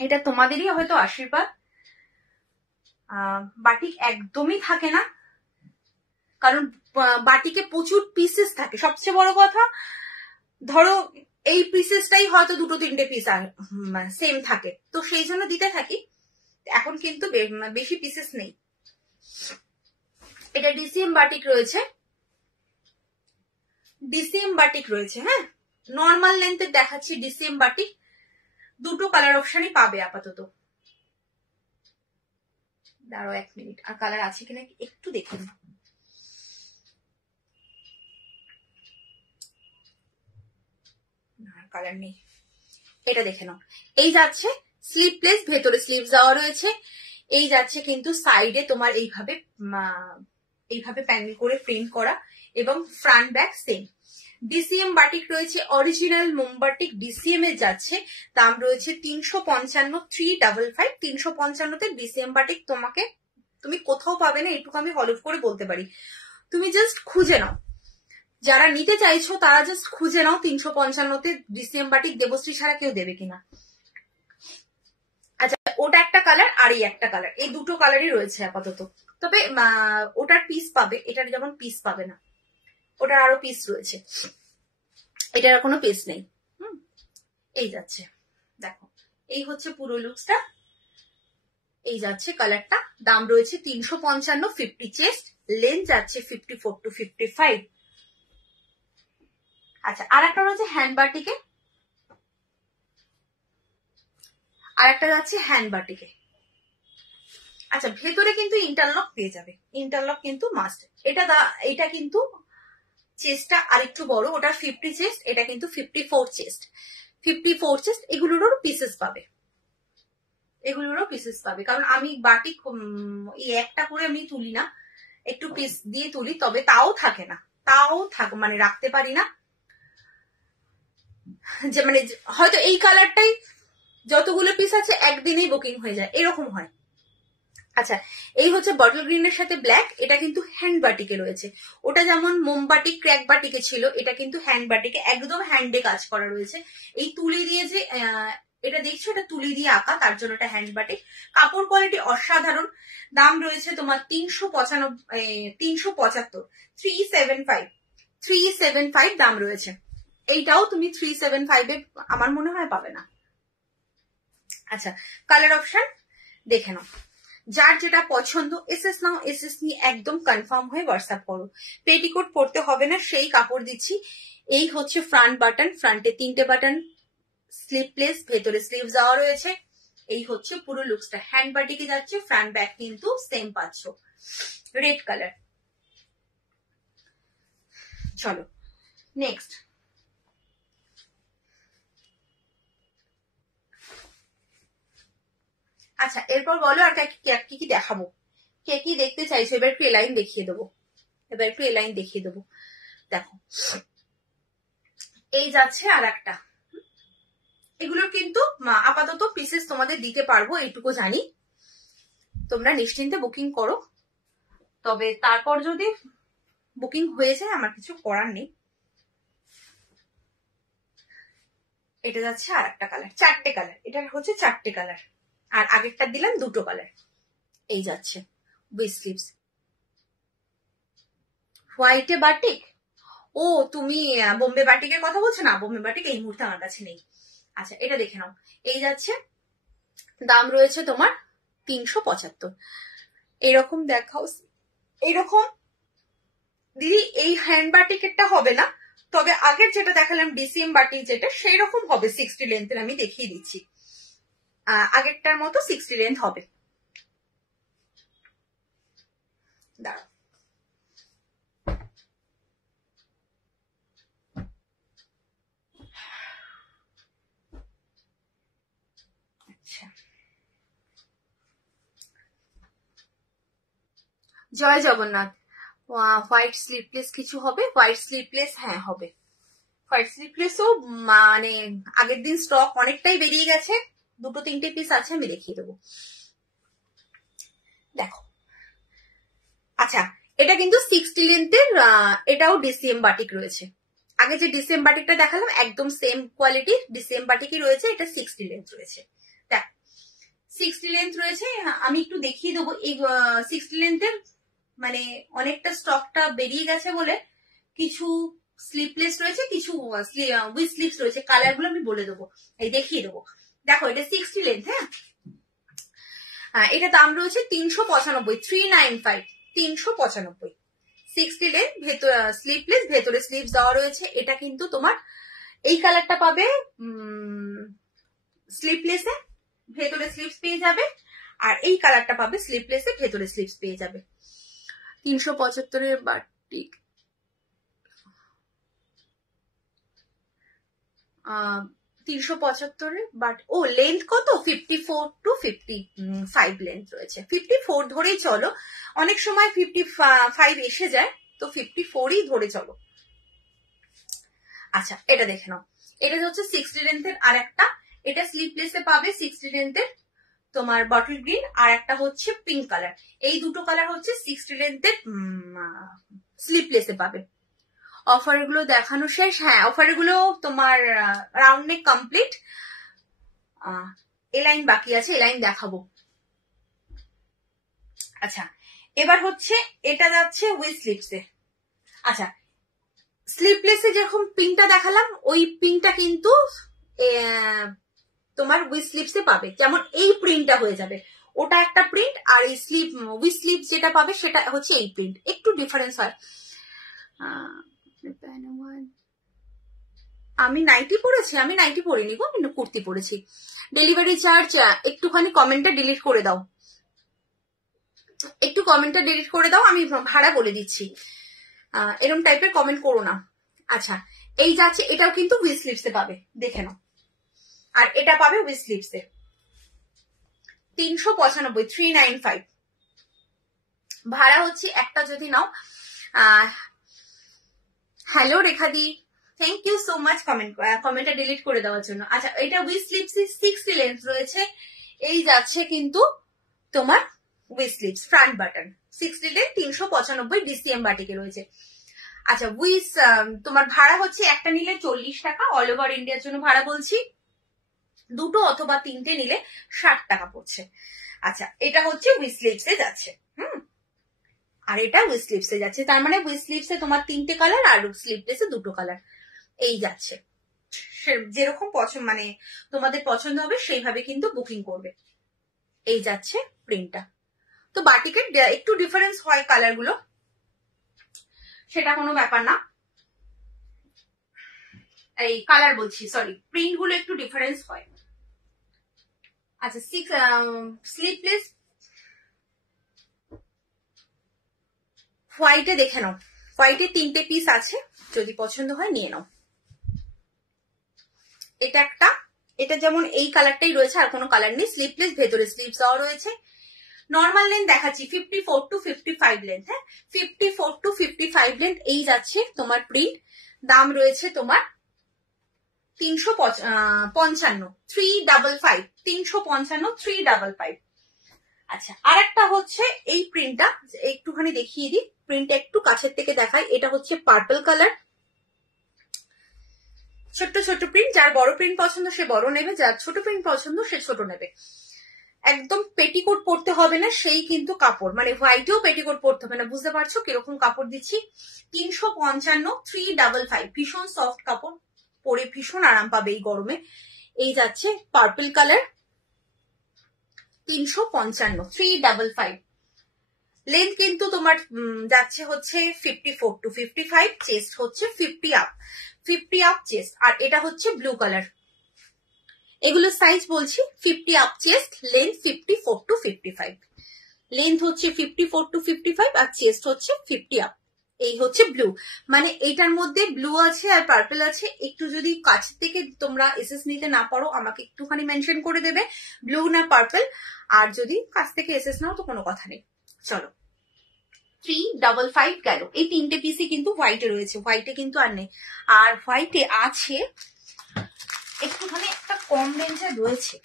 এটা তোমাদেরই হয়তো আশীর্বাদ, বাটিক একদমই থাকে না, কারণ বাটিকে প্রচুর পিসেস থাকে। সবচেয়ে বড় কথা, ধরো এই পিসেসটাই হয়তো 2-3টে পিস সেম থাকে, তো সেই জন্য দিতে থাকি। এখন কিন্তু বেশি পিসেস নেই। এটা ডিসিএম বাটিক রয়েছে, ডিসিএম বাটিক রয়েছে। হ্যাঁ, নর্মাল লেন্থে দেখাচ্ছি ডিসিএম বাটিক। দুটো কালার অপশনই পাবে আপাতত। দাঁড়াও 1 মিনিট, আর কালার আছে কিনা একটু দেখে নিই। কালার নেই, এটা দেখে নাও। এই যাচ্ছে স্লিভলেস, ভেতরে স্লিভ দেওয়া রয়েছে। এই যাচ্ছে কিন্তু সাইডে তোমার এইভাবে প্যানেল করে প্রিন্ট করা, এবং front back same. DCM batik রয়েছে, অরিজিনাল মোমবাটিক ডিসিএম এর যাচ্ছে, দাম রয়েছে 355, 355। 355তে ডিসিএম বাটিক তুমি কোথাও পাবে না, এটুকু আমি হলফ করে বলতে পারি। তুমি জাস্ট খুঁজে নাও, যারা নিতে চাইছো তারা জাস্ট খুঁজে নাও 355তে ডিসিএম বাটিক দেবশ্রী ছাড়া কেউ দেবে কিনা। আচ্ছা, ওটা একটা কালার আর এই একটা কালার, এই দুটো কালারই রয়েছে আপাতত। তবে ওটার পিস পাবে, এটার যেমন পিস পাবে না, ওটার আরো পিস রয়েছে, এটার কোনো পিস নেই। এই যাচ্ছে, দেখো এই হচ্ছে পুরো লুকসটা। এই যাচ্ছে কালারটা, দাম রয়েছে 355, 50 চেস্ট, লেন্থ যাচ্ছে 54 to 55। আচ্ছা, আর একটা রয়েছে হ্যান্ড বাটিকে, আর একটা যাচ্ছে হ্যান্ড বাটিকে। আচ্ছা, ভেতরে কিন্তু ইন্টারলক পেয়ে যাবে, ইন্টারলক কিন্তু মাস্ট। এটা কিন্তু চেস্টটা আরেকটু বড়, ওটা 50 চেস্ট, এটা কিন্তু 54 চেস্ট। 54 চেস্ট, এগুলোরও পিসেস পাবে, এগুলোরও পিসেস পাবে। কারণ আমি বাটিক এই একটা করে আমি তুলি না, একটু পিস দিয়ে তুলি, তবে তাও থাকে না, মানে রাখতে পারি না, যে মানে হয়তো এই কালারটাই যতগুলো পিস আছে একদিনেই বুকিং হয়ে যায়, এরকম হয়। আচ্ছা, এই হচ্ছে বটল গ্রিনের সাথে ব্ল্যাক, এটা কিন্তু হ্যান্ড বাটিকে রয়েছে। ওটা যেমন মোমবাটিক ক্র্যাক বাটিকে ছিল, এটা কিন্তু হ্যান্ড বাটিকে, একদম হ্যান্ডে কাজ করা রয়েছে। এই তুলি দিয়ে যে এটা দেখছো, এটা তুলি দিয়ে আঁকা, তার জন্য এটা হ্যান্ড বাটিক। কাপড় কোয়ালিটি অসাধারণ। দাম রয়েছে তোমার 375, 375 দাম রয়েছে। এইটাও তুমি 375 আমার মনে হয় পাবে না। আচ্ছা, কালার অপশন দেখে নাও, যার যেটা পছন্দ এসএস নাও, এসএস নিয়ে একদম কনফার্ম হয়ে হোয়াটসঅ্যাপ করো। পেটিকোট পরতে হবে না, সেই কাপড় দিচ্ছি। এই হচ্ছে ফ্রন্ট বাটন, ফ্রন্টে 3টে বাটন, স্লিভলেস, ভেতরে স্লিভ দেওয়া রয়েছে। এই হচ্ছে পুরো লুকসটা, হ্যান্ড বাটিকে যাচ্ছে, ফ্রন্ট ব্যাক কিন্তু সেম পাচ্ছ, রেড কালার। চলো নেক্সট। আচ্ছা, এরপর বলো আর কি কি দেখাবো, কে কি দেখতে চাইছো। এবার একটু এলাইন দেখিয়ে দেবো, দেখো এই যাচ্ছে আর একটা। এগুলো কিন্তু আপাতত পিসেস তোমাদের দিতে পারবো, এইটুকু জানি। তোমরা নিশ্চিন্তে বুকিং করো, তবে তারপর যদি বুকিং হয়ে যায় আমার কিছু করার নেই। এটা যাচ্ছে আর একটা কালার, 4টে কালার, এটা হচ্ছে 4টে কালার, আর আগেরটা দিলাম 2টো কালার। এই যাচ্ছে উইথ স্লিভস, হোয়াইটে বাটিক। ও, তুমি বোম্বে বাটিকের কথা বলছো না? বোম্বে বাটিক এই মুহূর্তে আমার কাছে নেই। আচ্ছা, এটা দেখে নাও। এই যাচ্ছে, দাম রয়েছে তোমার 375। এরকম দেখাও, এইরকম দিদি। এই হ্যান্ড বাটিকেরটা হবে না, তবে আগের যেটা দেখালাম ডিসিএম বাটিক যেটা, সেই রকম হবে 60 লেন্থের, আমি দেখিয়ে দিচ্ছি। আগেরটার মতো 60 লেন্থ হবে। দাঁড়াও, আচ্ছা, জয় জগন্নাথ। হোয়াইট স্লিভলেস কিছু হবে? হোয়াইট স্লিভলেস, হ্যাঁ হবে। হোয়াইট স্লিভলেসও মানে আগের দিন স্টক অনেকটাই বেরিয়ে গেছে, 2-3টে পিস আছে, আমি দেখিয়ে দেবো। দেখো, আচ্ছা এটা কিন্তু 60 লেন্থের, এটাও ডিসিএম বাটিক রয়েছে। আগে যে ডিসিএম বাটিকটা দেখালাম একদম সেম কোয়ালিটির ডিসিএম বাটিকই রয়েছে, এটা 60 লেন্থ রয়েছে। দেখ 60 লেন্থ রয়েছে, আমি একটু দেখিয়ে দেবো। এই 60 লেন্থের মানে অনেকটা স্টকটা বেরিয়ে গেছে বলে কিছু স্লিপলেস রয়েছে, কিছু উইথ স্লিপস রয়েছে। কালার গুলো আমি বলে দেবো, এই দেখিয়ে দেবো। দেখো এটা 60 লেন্থ। হ্যাঁ, এটা দাম রয়েছে 395, 395, 395। 60 লেন্থ, ভেতর স্লিপলেস, ভেতরে স্লিভস দেওয়া রয়েছে। এটা কিন্তু তোমার এই কালারটা পাবে স্লিপলেসে, ভেতরে স্লিভস পেয়ে যাবে। আর এই কালারটা পাবে স্লিপলেসে, ভেতরে স্লিভস পেয়ে যাবে। 375 বাটিক, 375 বাট ও লেন্থ কত 54 to 55 লেন্থ রয়েছে। 54 ধরেই চলো, অনেক সময় 55 এসে যায়, তো 54ই ধরে চলো। আচ্ছা এটা দেখে নাও, এটা হচ্ছে 60 লেন্থের। আর একটা এটা স্লিপলেসে পাবে 60 লেন্থের তোমার বটল গ্রিন, আর একটা হচ্ছে পিঙ্ক কালার। এই দুটো কালার হচ্ছে 60 লেন্থের স্লিপলেসে পাবে। অফার গুলো দেখানো শেষ? হ্যাঁ, অফার গুলো তোমার রাউন্ড নেক কমপ্লিট, এ লাইন বাকি আছে, এ লাইন দেখাবো। আচ্ছা এবার হচ্ছে এটা যাচ্ছে উইথ স্লিপসে। আচ্ছা স্লিপলেসে যেরকম পিঙ্কটা দেখালাম, ওই পিঙ্কটা কিন্তু তোমার উইথ স্লিপসে পাবে। যেমন এই প্রিন্টটা হয়ে যাবে, ওটা একটা প্রিন্ট, আর এই স্লিপ উইথ স্লিপ যেটা পাবে সেটা হচ্ছে এই প্রিন্ট, একটু ডিফারেন্স হয়। আমি নাইটি পরেছি, আমি নাইটি পরিনি গো, কিন্তু কুর্তি পরেছি। ডেলিভারি চার্জ একটুখানি কমেন্টটা ডিলিট করে দাও, একটু কমেন্টটা ডিলিট করে দাও, আমি ভাড়া বলে দিচ্ছি। এরকম টাইপের কমেন্ট করো না। আচ্ছা এই যাচ্ছে, এটাও কিন্তু উইথ স্লিপসে পাবে, দেখে নাও। আর এটা পাবে উইথ স্লিপসে 395, 395 ভাড়া হচ্ছে একটা যদি নাও। হ্যালো রেখাদি, থ্যাংক ইউ সো মাচ কমেন্টটা ডিলিট করে দেওয়ার জন্য। আচ্ছা এটা উইথ স্লিপস 60 লেন্থ রয়েছে, এই যাচ্ছে কিন্তু তোমার with slips front button 60 length, 395 DCM বাটিকে রয়েছে। আচ্ছা উইথ তোমার ভাড়া হচ্ছে একটা নিলে 40 টাকা, অল ওভার ইন্ডিয়ার জন্য ভাড়া বলছি। দুটো অথবা তিনটে নিলে 60 টাকা পড়ছে। আচ্ছা এটা হচ্ছে উইথ স্লিপসে যাচ্ছে, আর এটা উইথ স্লিপসে যাচ্ছে। তার মানে উইথ স্লিপসে তোমার 3টে কালার, আর স্লিপলেসে 2টো কালার এই যাচ্ছে। যেরকম পছন্দ মানে তোমাদের পছন্দ হবে সেইভাবে কিন্তু বুকিং করবে। এই যাচ্ছে প্রিন্টটা। তো বাটিকের একটু ডিফারেন্স হয় কালার গুলো, সেটা কোনো ব্যাপার না। এই কালার বলছি, সরি, প্রিন্ট গুলো একটু ডিফারেন্স হয়। আচ্ছা স্লিপলেস হোয়াইটে দেখে নাও, হোয়াইটে 3টে পিস আছে, যদি পছন্দ হয় নিয়ে নাও। এটা একটা, এটা যেমন এই কালারটাই রয়েছে, আর কোনো কালার নেই। স্লিপলেস, ভেতরে স্লিপস দেওয়া রয়েছে। নর্মাল লেন্থ দেখাচ্ছি 54 to 55 লেন্থ। হ্যাঁ 54 to 55 লেন্থ এই যাচ্ছে তোমার প্রিন্ট। দাম রয়েছে তোমার 355, 355, 355, 355। আচ্ছা আর একটা হচ্ছে এই প্রিন্টটা, একটুখানি দেখিয়ে দিই, প্রিন্টটা একটু কাছের থেকে দেখাই। এটা হচ্ছে পার্পল কালার, ছোট্ট ছোট্ট প্রিন্ট। যার বড় প্রিন্ট পছন্দ সে বড় নেবে, যার ছোট প্রিন্ট পছন্দ সে ছোট নেবে। একদম পেটিকোট পরতে হবে না সেই কিন্তু কাপড়, মানে হোয়াইটেও পেটিকোট পরতে হবে না। বুঝতে পারছো কিরকম কাপড় দিচ্ছি? 355, 355, ভীষণ সফট কাপড়, পরে ভীষণ আরাম পাবে এই গরমে। এই যাচ্ছে পার্পল কালার 355, 355। লেন্থ কিন্তু তোমার যাচ্ছে হচ্ছে 54 to 55, চেস্ট হচ্ছে 50 আপ, 50 আপ চেস্ট। আর এটা হচ্ছে ব্লু কালার। এগুলো সাইজ বলছি 50 up chest, length 54 to 55। Length হচ্ছে 54 to 55 আর চেস্ট হচ্ছে 50 আপ। এই হচ্ছে ব্লু, মানে এইটার মধ্যে ব্লু আছে আর পার্পল আছে। একটু যদি কাছ থেকে তোমরা এসএস নিতে না পারো আমাকে একটুখানি মেনশন করে দেবে ব্লু না পার্পল, আর যদি কাছ থেকে এসএস নাও তো কোনো কথা নেই। চলো 355 গেল। এই 3টে পিসই কিন্তু হোয়াইটে রয়েছে, হোয়াইটে কিন্তু আর নেই। আর হোয়াইটে আছে একটুখানি একটা কম রেঞ্জে রয়েছে,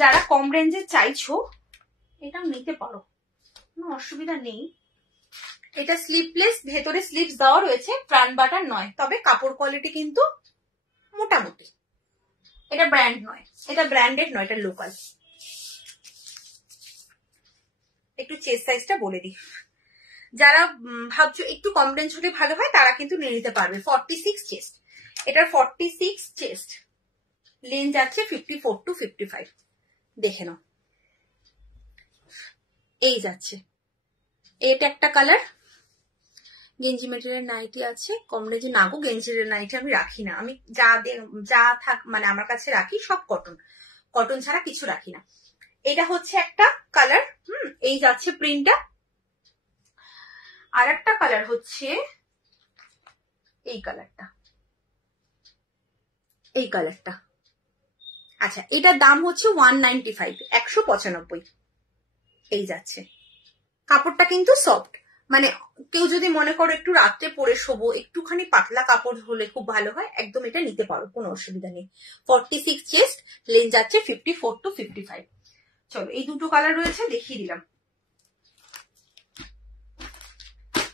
যারা কম রেঞ্জে চাইছো এটা নিতে পারো। কোনো অসুবিধা নেই। এটা স্লিপলেস, ভেতরে স্লিপস দেওয়া রয়েছে, ফ্রন্ট বাটন নয়, তবে কাপড় কোয়ালিটি কিন্তু মোটামুটি। এটা ব্র্যান্ড নয়, এটা ব্র্যান্ডেড নয়, এটা লোকাল। একটু চেস্ট সাইজটা বলে দিই, যারা ভাবছো একটু কম রেঞ্জ হলে ভালো হয় তারা কিন্তু নিয়ে নিতে পারবে। 46 চেস্ট, এটার 46 চেস্ট, লেন্থ আছে 54 to 55। দেখে নাও, এই যাচ্ছে। এটা একটা কালার। গেঞ্জি মেটেরিয়াল নাইটি আছে, কম রেঞ্জে না গো, গেঞ্জির নাইটি আমি রাখি না, আমি যা থাক মানে আমার কাছে রাখি সব কটন, কটন ছাড়া কিছু রাখি না। এটা হচ্ছে একটা কালার, এই যাচ্ছে প্রিন্টটা। আর একটা কালার হচ্ছে এই কালারটা, এই কালারটা। আচ্ছা, এটার দাম হচ্ছে 195, 195। এই যাচ্ছে, কাপড়টা কিন্তু সফট, মানে কেউ যদি মনে করো একটু রাত্রে পরে শোবো, একটুখানি পাতলা কাপড় হলে খুব ভালো হয়, একদম এটা নিতে পারো, কোনো অসুবিধা নেই। 46 চেস্ট, লেন্থ যাচ্ছে 54 to 55। চলো, এই দুটো কালার রয়েছে, দেখিয়ে দিলাম।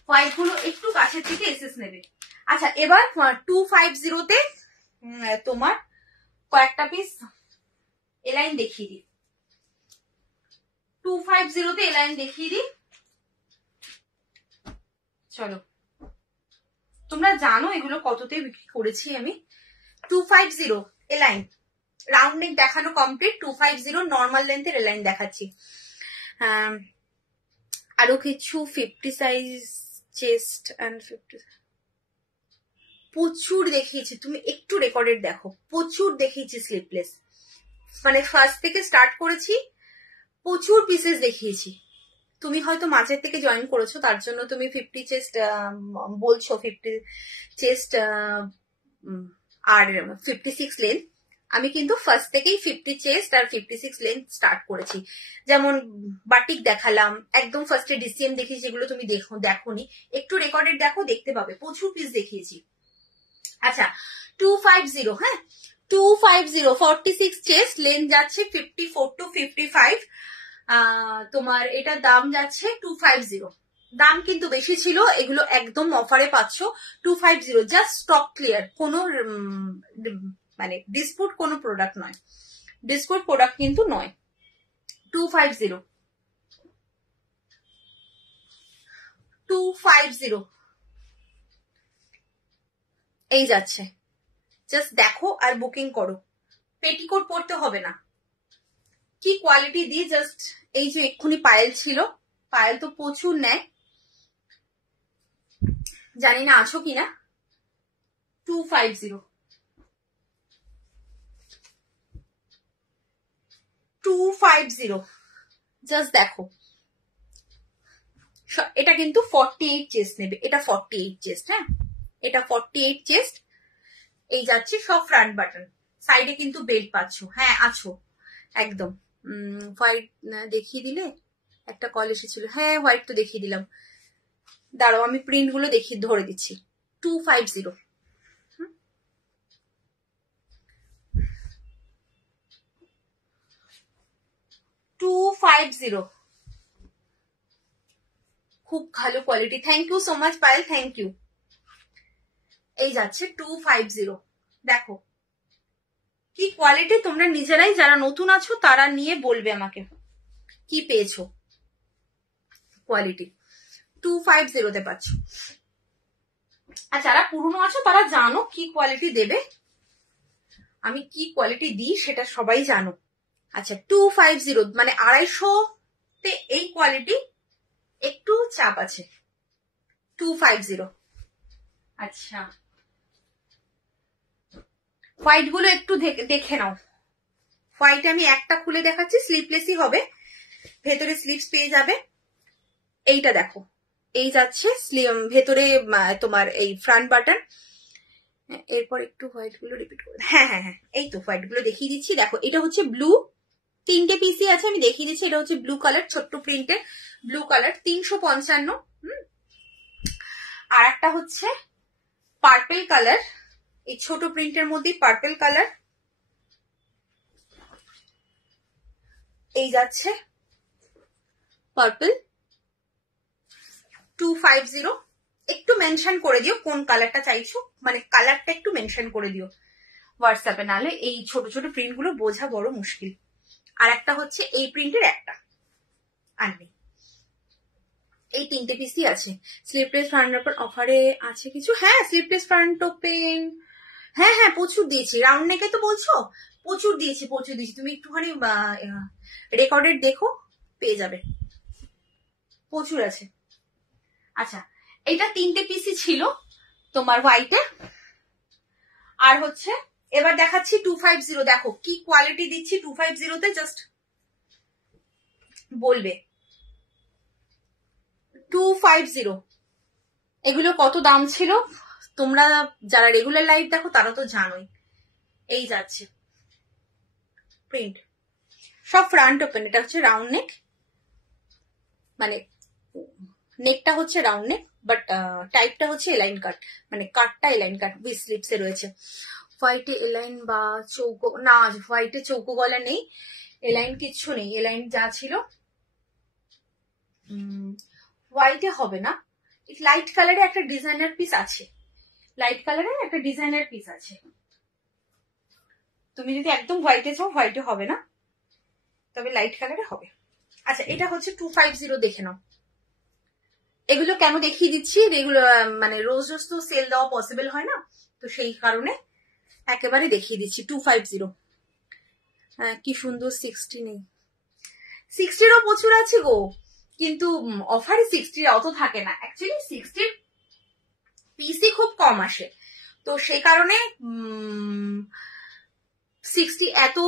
হোয়াইট গুলো একটু কাছের থেকে এসএস নেবে। আচ্ছা, এবার 250-তে তোমার কয়েকটা পিস এলাইন দেখিয়ে দিই। 250-তে এলাইন দেখিয়ে দিই। চলো, তোমরা জানো এগুলো কততে বিক্রি করেছি আমি। 250 এলাইন, রাউন্ড নেক দেখানো কমপ্লিট। 250 নর্মাল লেন্থের এলাইন দেখাচ্ছি। আরো কিছু 50 সাইজ চেস্ট এন্ড 50 প্রচুর দেখিয়েছি, তুমি একটু রেকর্ডেড দেখো, প্রচুর দেখিয়েছি স্লিপলেস, মানে ফার্স্ট থেকে স্টার্ট করেছি, প্রচুর পিসেস দেখিয়েছি। তুমি হয়তো মাঝের থেকে জয়েন করেছো, তার জন্য তুমি 50 চেস্ট বলছো, 50 চেস্ট আর 56 লেন্থ। আমি কিন্তু ফার্স্ট থেকেই 50 চেস্ট আর 56 লেন্থ স্টার্ট করেছি। যেমন বাটিক দেখালাম, একদম ফার্স্টে ডিসিএম দেখিয়েছি, যেগুলো তুমি দেখোনি, একটু রেকর্ডেড দেখো, দেখতে পাবে প্রচুর পিস দেখিয়েছি। আচ্ছা, 250, হ্যাঁ 250, 46 চেস্ট, লেন্থ যাচ্ছে 54 to 55। তোমার এটা দাম যাচ্ছে 250। দাম কিন্তু বেশি ছিল, এগুলো একদম অফারে পাচ্ছ 250। জাস্ট স্টক ক্লিয়ার, কোনো মানে ডিসপুট কোনো প্রোডাক্ট নয়, ডিসপুট প্রোডাক্ট কিন্তু নয়। 250, 250 এই যাচ্ছে। জাস্ট দেখো আর বুকিং করো, পেটিকোট পরতে হবে না। কি কোয়ালিটি দিই, জাস্ট এই যে এক্ষুনি পায়েল ছিল, পায়েল তো প্রচুর নেয়, জানি না আছো কিনা। 250, 250 জাস্ট দেখো। এটা কিন্তু 48 চেস্ট নেবে, এটা 48 চেস্ট, হ্যাঁ এটা 48 চেস্ট। এই যাচ্ছে সব ফ্রন্ট বাটন, সাইডে কিন্তু বেল্ট পাচ্ছ, হ্যাঁ আছো একদম। হোয়াইট দেখিয়ে দিলে, একটা কল এসেছিল, হ্যাঁ হোয়াইট তো দেখিয়ে দিলাম, দাঁড়াও আমি প্রিন্ট গুলো দেখিয়ে ধরে দিচ্ছি। 250, 250 খুব ভালো quality. Thank you so much Payel, thank you. এই যাচ্ছে 250, দেখো কি কোয়ালিটি, তোমরা নিজেরাই যারা নতুন আছো তারা নিয়ে বলবে আমাকে কি পেয়েছো কোয়ালিটি। 250-তে পাচ্ছ। আর যারা পুরনো আছো তারা জানো কি কোয়ালিটি দেবে, আমি কি কোয়ালিটি দিই সেটা সবাই জানো। আচ্ছা, 250 মানে 250-তে এই কোয়ালিটি একটু চাপ আছে। 250, আচ্ছা হোয়াইট গুলো একটু দেখে নাও। হোয়াইট আমি একটা খুলে দেখাচ্ছি, স্লিপলেসই হবে, ভেতরে স্লিপস পেয়ে যাবে। এইটা দেখো, এই যাচ্ছে ভেতরে তোমার এই ফ্রন্ট বাটন। এরপর একটু হোয়াইট গুলো রিপিট করে, হ্যাঁ হ্যাঁ হ্যাঁ এই তো হোয়াইট গুলো দেখিয়ে দিচ্ছি। দেখো এটা হচ্ছে ব্লু, 3টে পিসই আছে, আমি দেখিয়ে দিচ্ছি। এটা হচ্ছে ব্লু কালার, ছোট্ট প্রিন্টের ব্লু কালার, 355। আর একটা হচ্ছে পার্পেল কালার, এই ছোট প্রিন্টের মধ্যে পার্পেল কালার। এই যাচ্ছে পার্পেল, 250। একটু মেনশন করে দিও কোন কালারটা চাইছো, মানে কালারটা একটু মেনশন করে দিও হোয়াটসঅ্যাপে, নাহলে এই ছোট ছোট প্রিন্ট গুলো বোঝা বড় মুশকিল। আর একটা হচ্ছে এই প্রিন্টের একটা আনবি, এই 3টে পিসই আছে। স্লিভলেস ফ্রন্ট ওপেন অফারে আছে কিছু? হ্যাঁ, স্লিভলেস ফ্রন্ট ওপেন হ্যাঁ হ্যাঁ প্রচুর দিয়েছি। রাউন্ড নেকে তো বলছো, প্রচুর দিয়েছি প্রচুর দিয়েছি। তুমি একটুখানি রেকর্ডেড দেখো, পেয়ে যাবে, প্রচুর আছে। আচ্ছা, এটা 3টে পিসই ছিল তোমার হোয়াইটে। আর হচ্ছে এবার দেখাচ্ছি 250। দেখো কি কোয়ালিটি দিচ্ছি 250-তে, জাস্ট বলবে 250 এগুলো কত দাম ছিল। তোমরা যারা রেগুলার লাইভ দেখো তারা তো জানোই। এই যাচ্ছে প্রিন্ট, সব ফ্রন্ট ওপেন। এটা হচ্ছে রাউন্ড নেক, মানে নেকটা হচ্ছে রাউন্ড নেক, বাট টাইপটা হচ্ছে এলাইন কাট, মানে কাটটা এলাইন কাট উইথ স্লিপসে রয়েছে। হোয়াইটে এলাইন বা চৌকো না, হোয়াইটে চৌকো গলা নেই, এলাইন কিচ্ছু নেই। এলাইন যা ছিল হোয়াইটে হবে না। লাইট কালারে একটা ডিজাইনার পিস আছে, লাইট কালারের একটা ডিজাইনার পিস আছে। তুমি যদি একদম হোয়াইটে চাও হোয়াইটে হবে না, তবে লাইট কালারে হবে। আচ্ছা, এটা হচ্ছে 250, দেখে নাও। এগুলো কেন দেখিয়ে দিচ্ছি, এগুলো মানে রোজ রোজ তো সেল দেওয়া পসিবল হয় না, তো সেই কারণে একেবারে দেখিয়ে দিচ্ছি 250। কি সুন্দর 60 নেই, 60-ও প্রচুর আছে গো, কিন্তু অফারে 60 অত থাকে না। অ্যাকচুয়ালি 60 পিসই খুব কম আসে, তো সেই কারণে 60 এত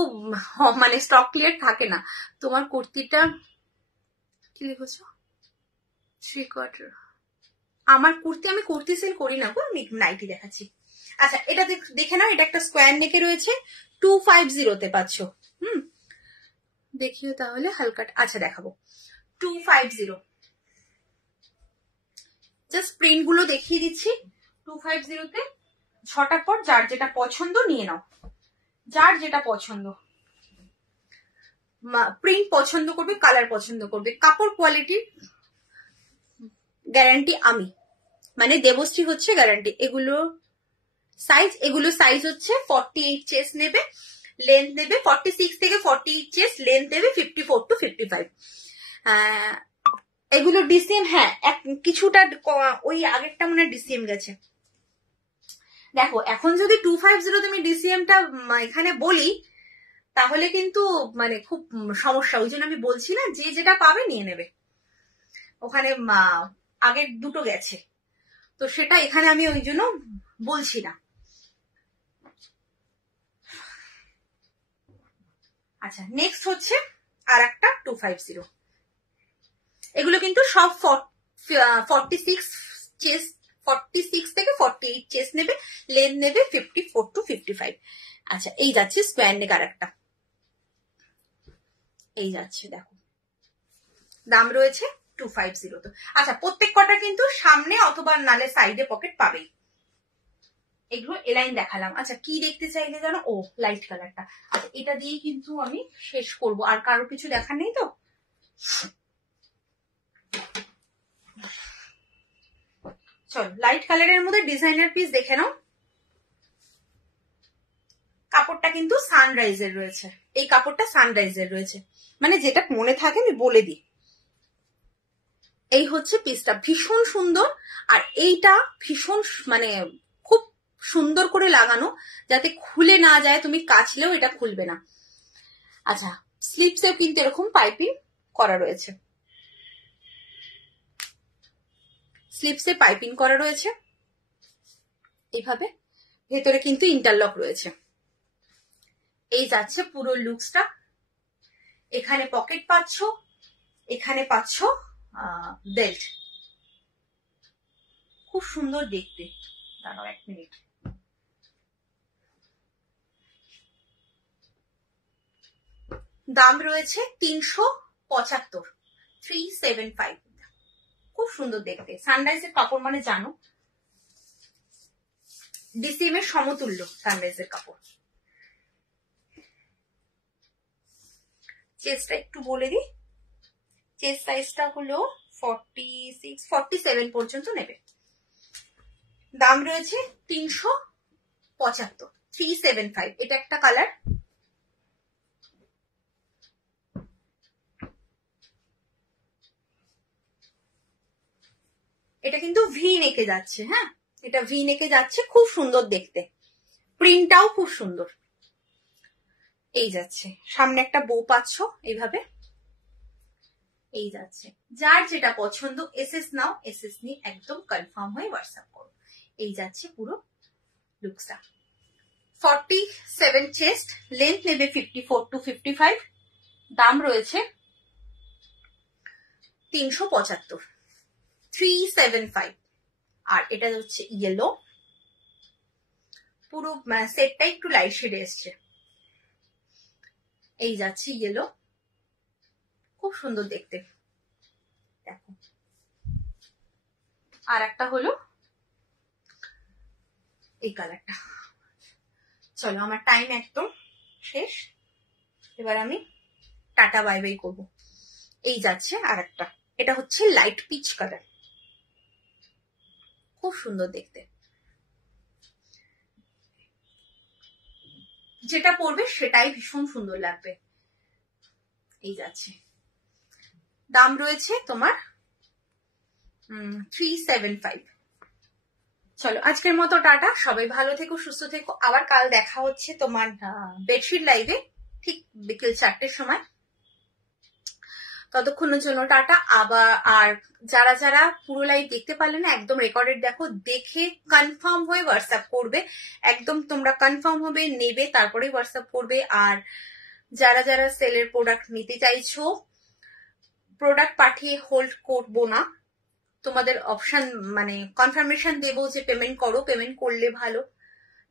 মানে স্টক ক্লিয়ার থাকে না। তোমার কুর্তিটা কি লিখেছো? 3/4। আমার কুর্তি, আমি কুর্তি সেল করি না গো, আমি নাইটি দেখাচ্ছি। আচ্ছা, এটা দেখে নাও, এটা একটা স্কোয়ার নেকে রয়েছে, 250-তে পাচ্ছ। দেখিও তাহলে হালকা। আচ্ছা দেখাবো 250, জাস্ট প্রিন্ট গুলো দেখিয়ে দিচ্ছি। 250-তে 6টার পর যার যেটা পছন্দ নিয়ে নাও, যার যেটা পছন্দ, প্রিন্ট পছন্দ করবে, কালার পছন্দ করবে। কাপড় কোয়ালিটির গ্যারান্টি আমি, মানে দেবশ্রী হচ্ছে গ্যারান্টি। এগুলো সাইজ হচ্ছে 48 চেস্ট নেবে, লেন্থ নেবে 46 থেকে 48 চেস্ট, লেন্থ নেবে 54 to 55। এগুলো ডিসিএম, হ্যাঁ কিছুটা ওই আগেরটা মনে হয় ডিসিএম গেছে। দেখো এখন যদি 250 তুমি ডিসিএমটা এখানে বলি তাহলে কিন্তু মানে খুব সমস্যা, ওই জন্য আমি বলছি না, যে যেটা পাবে নিয়ে নেবে। ওখানে আগের দুটো গেছে, তো সেটা এখানে আমি ওই জন্য বলছি না। আচ্ছা, নেক্সট হচ্ছে আর একটা 250। এগুলো কিন্তু সব 46 চেস্ট, 46 থেকে 48 চেস্ট নেবে, লেন্থ নেবে 54 to 55। আচ্ছা, এই যাচ্ছে স্কোয়ার নেক আর একটা, এই যাচ্ছে দেখো, দাম রয়েছে 250। তো আচ্ছা, প্রত্যেক কটা কিন্তু সামনে অথবা নালে সাইডে পকেট পাবেই। এগুলো এলাইন দেখালাম। আচ্ছা, কি দেখতে চাইলে জানো? ও লাইট কালারটা। আচ্ছা, এটা দিয়ে কিন্তু আমি শেষ করব, আর কারো কিছু দেখার নেই তো। চল, লাইট কালারের মধ্যে ডিজাইনার পিস দেখে নাও। কাপড়টা কিন্তু সানরাইজের রয়েছে, এই কাপড়টা সানরাইজের রয়েছে, মানে যেটা মনে থাকে আমি বলে দিই। এই হচ্ছে পিসটা, ভীষণ সুন্দর। আর এইটা ভীষণ মানে খুব সুন্দর করে লাগানো, যাতে খুলে না যায়, তুমি কাচলেও এটা খুলবে না। আচ্ছা, স্লিপসেও কিন্তু এরকম পাইপিং করা রয়েছে, স্লিপসে পাইপিং করা রয়েছে এইভাবে, ভেতরে কিন্তু ইন্টারলক রয়েছে। এই যাচ্ছে পুরো লুকসটা। এখানে পকেট পাচ্ছ, এখানে পাচ্ছ বেল্ট, খুব সুন্দর দেখতে। দাঁড়াও 1 মিনিট। দাম রয়েছে 375, 375। খুব সুন্দর দেখতে, সানরাইজের কাপড় মানে জানো, ডিসিএম এর সমতুল্য সানরাইজের কাপড়। চেস্টটা একটু বলে দিই, চেস্ট সাইজটা হলো 46, 47 পর্যন্ত নেবে। দাম রয়েছে 375, 375। এটা একটা কালার। এটা কিন্তু ভি নেকে যাচ্ছে, হ্যাঁ এটা ভি নেকে যাচ্ছে, খুব সুন্দর দেখতে, প্রিন্টটাও খুব সুন্দর। এই যাচ্ছে, সামনে একটা বো পাচ্ছ এইভাবে, এই যাচ্ছে। যার যেটা পছন্দ এসএস নাও, এসএস নিয়ে একদম কনফার্ম হয়ে হোয়াটসঅ্যাপ করো। এই যাচ্ছে পুরো লুকসটা। 47 চেস্ট, লেন্থ নেবে 54 to 55, দাম রয়েছে 375, 375। আর এটা হচ্ছে ইয়েলো, পুরো সেটটা একটু লাইট শেডে এসছে। এই যাচ্ছে ইয়েলো, খুব সুন্দর দেখতে, দেখো। আর একটা হলো এই কালারটা। চলো আমার টাইম একদম শেষ, এবার আমি টাটা বাই বাই করবো। এই যাচ্ছে আর একটা, এটা হচ্ছে লাইট পিচ কালার, খুব সুন্দর দেখতে। যেটা পরবে সেটাই ভীষণ সুন্দর লাগবে। এই যাচ্ছে, দাম রয়েছে তোমার 375। চলো আজকের মতো টাটা, সবাই ভালো থেকো, সুস্থ থেকো। আবার কাল দেখা হচ্ছে তোমার বেডশিট লাইভে ঠিক বিকেল 4টের সময়। ততক্ষণের জন্য টাটা। আবার আর যারা যারা পুরো লাইভ দেখতে পারলে না, একদম রেকর্ডেড দেখো, দেখে কনফার্ম হয়ে হোয়াটসঅ্যাপ করবে। একদম তোমরা কনফার্ম হবে নেবে, তারপরে হোয়াটসঅ্যাপ করবে। আর যারা যারা সেলের প্রোডাক্ট নিতে চাইছো, প্রোডাক্ট পাঠিয়ে হোল্ড করবো না, তোমাদের অপশন মানে কনফার্মেশন দেবো যে পেমেন্ট করো, পেমেন্ট করলে ভালো,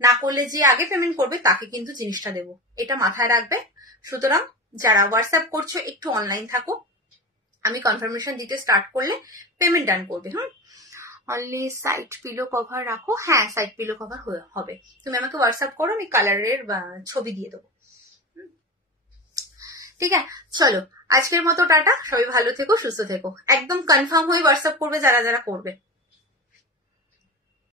না করলে যে আগে পেমেন্ট করবে তাকে কিন্তু জিনিসটা দেবো, এটা মাথায় রাখবে। সুতরাং যারা হোয়াটসঅ্যাপ করছো একটু অনলাইন থাকো, আমি কনফার্মেশন দিতে স্টার্ট করলে পেমেন্ট ডান করবে। অনলি সাইড পিলো কভার রাখো, হ্যাঁ সাইড পিলো কভার হবে। তুমি আমাকে হোয়াটসঅ্যাপ করো, আমি কালারের ছবি দিয়ে দেবো, ঠিক আছে? চলো আজকের মতো টাটা, সবাই ভালো থেকো, সুস্থ থেকো। একদম কনফার্ম হয়ে হোয়াটসঅ্যাপ করবে যারা যারা করবে।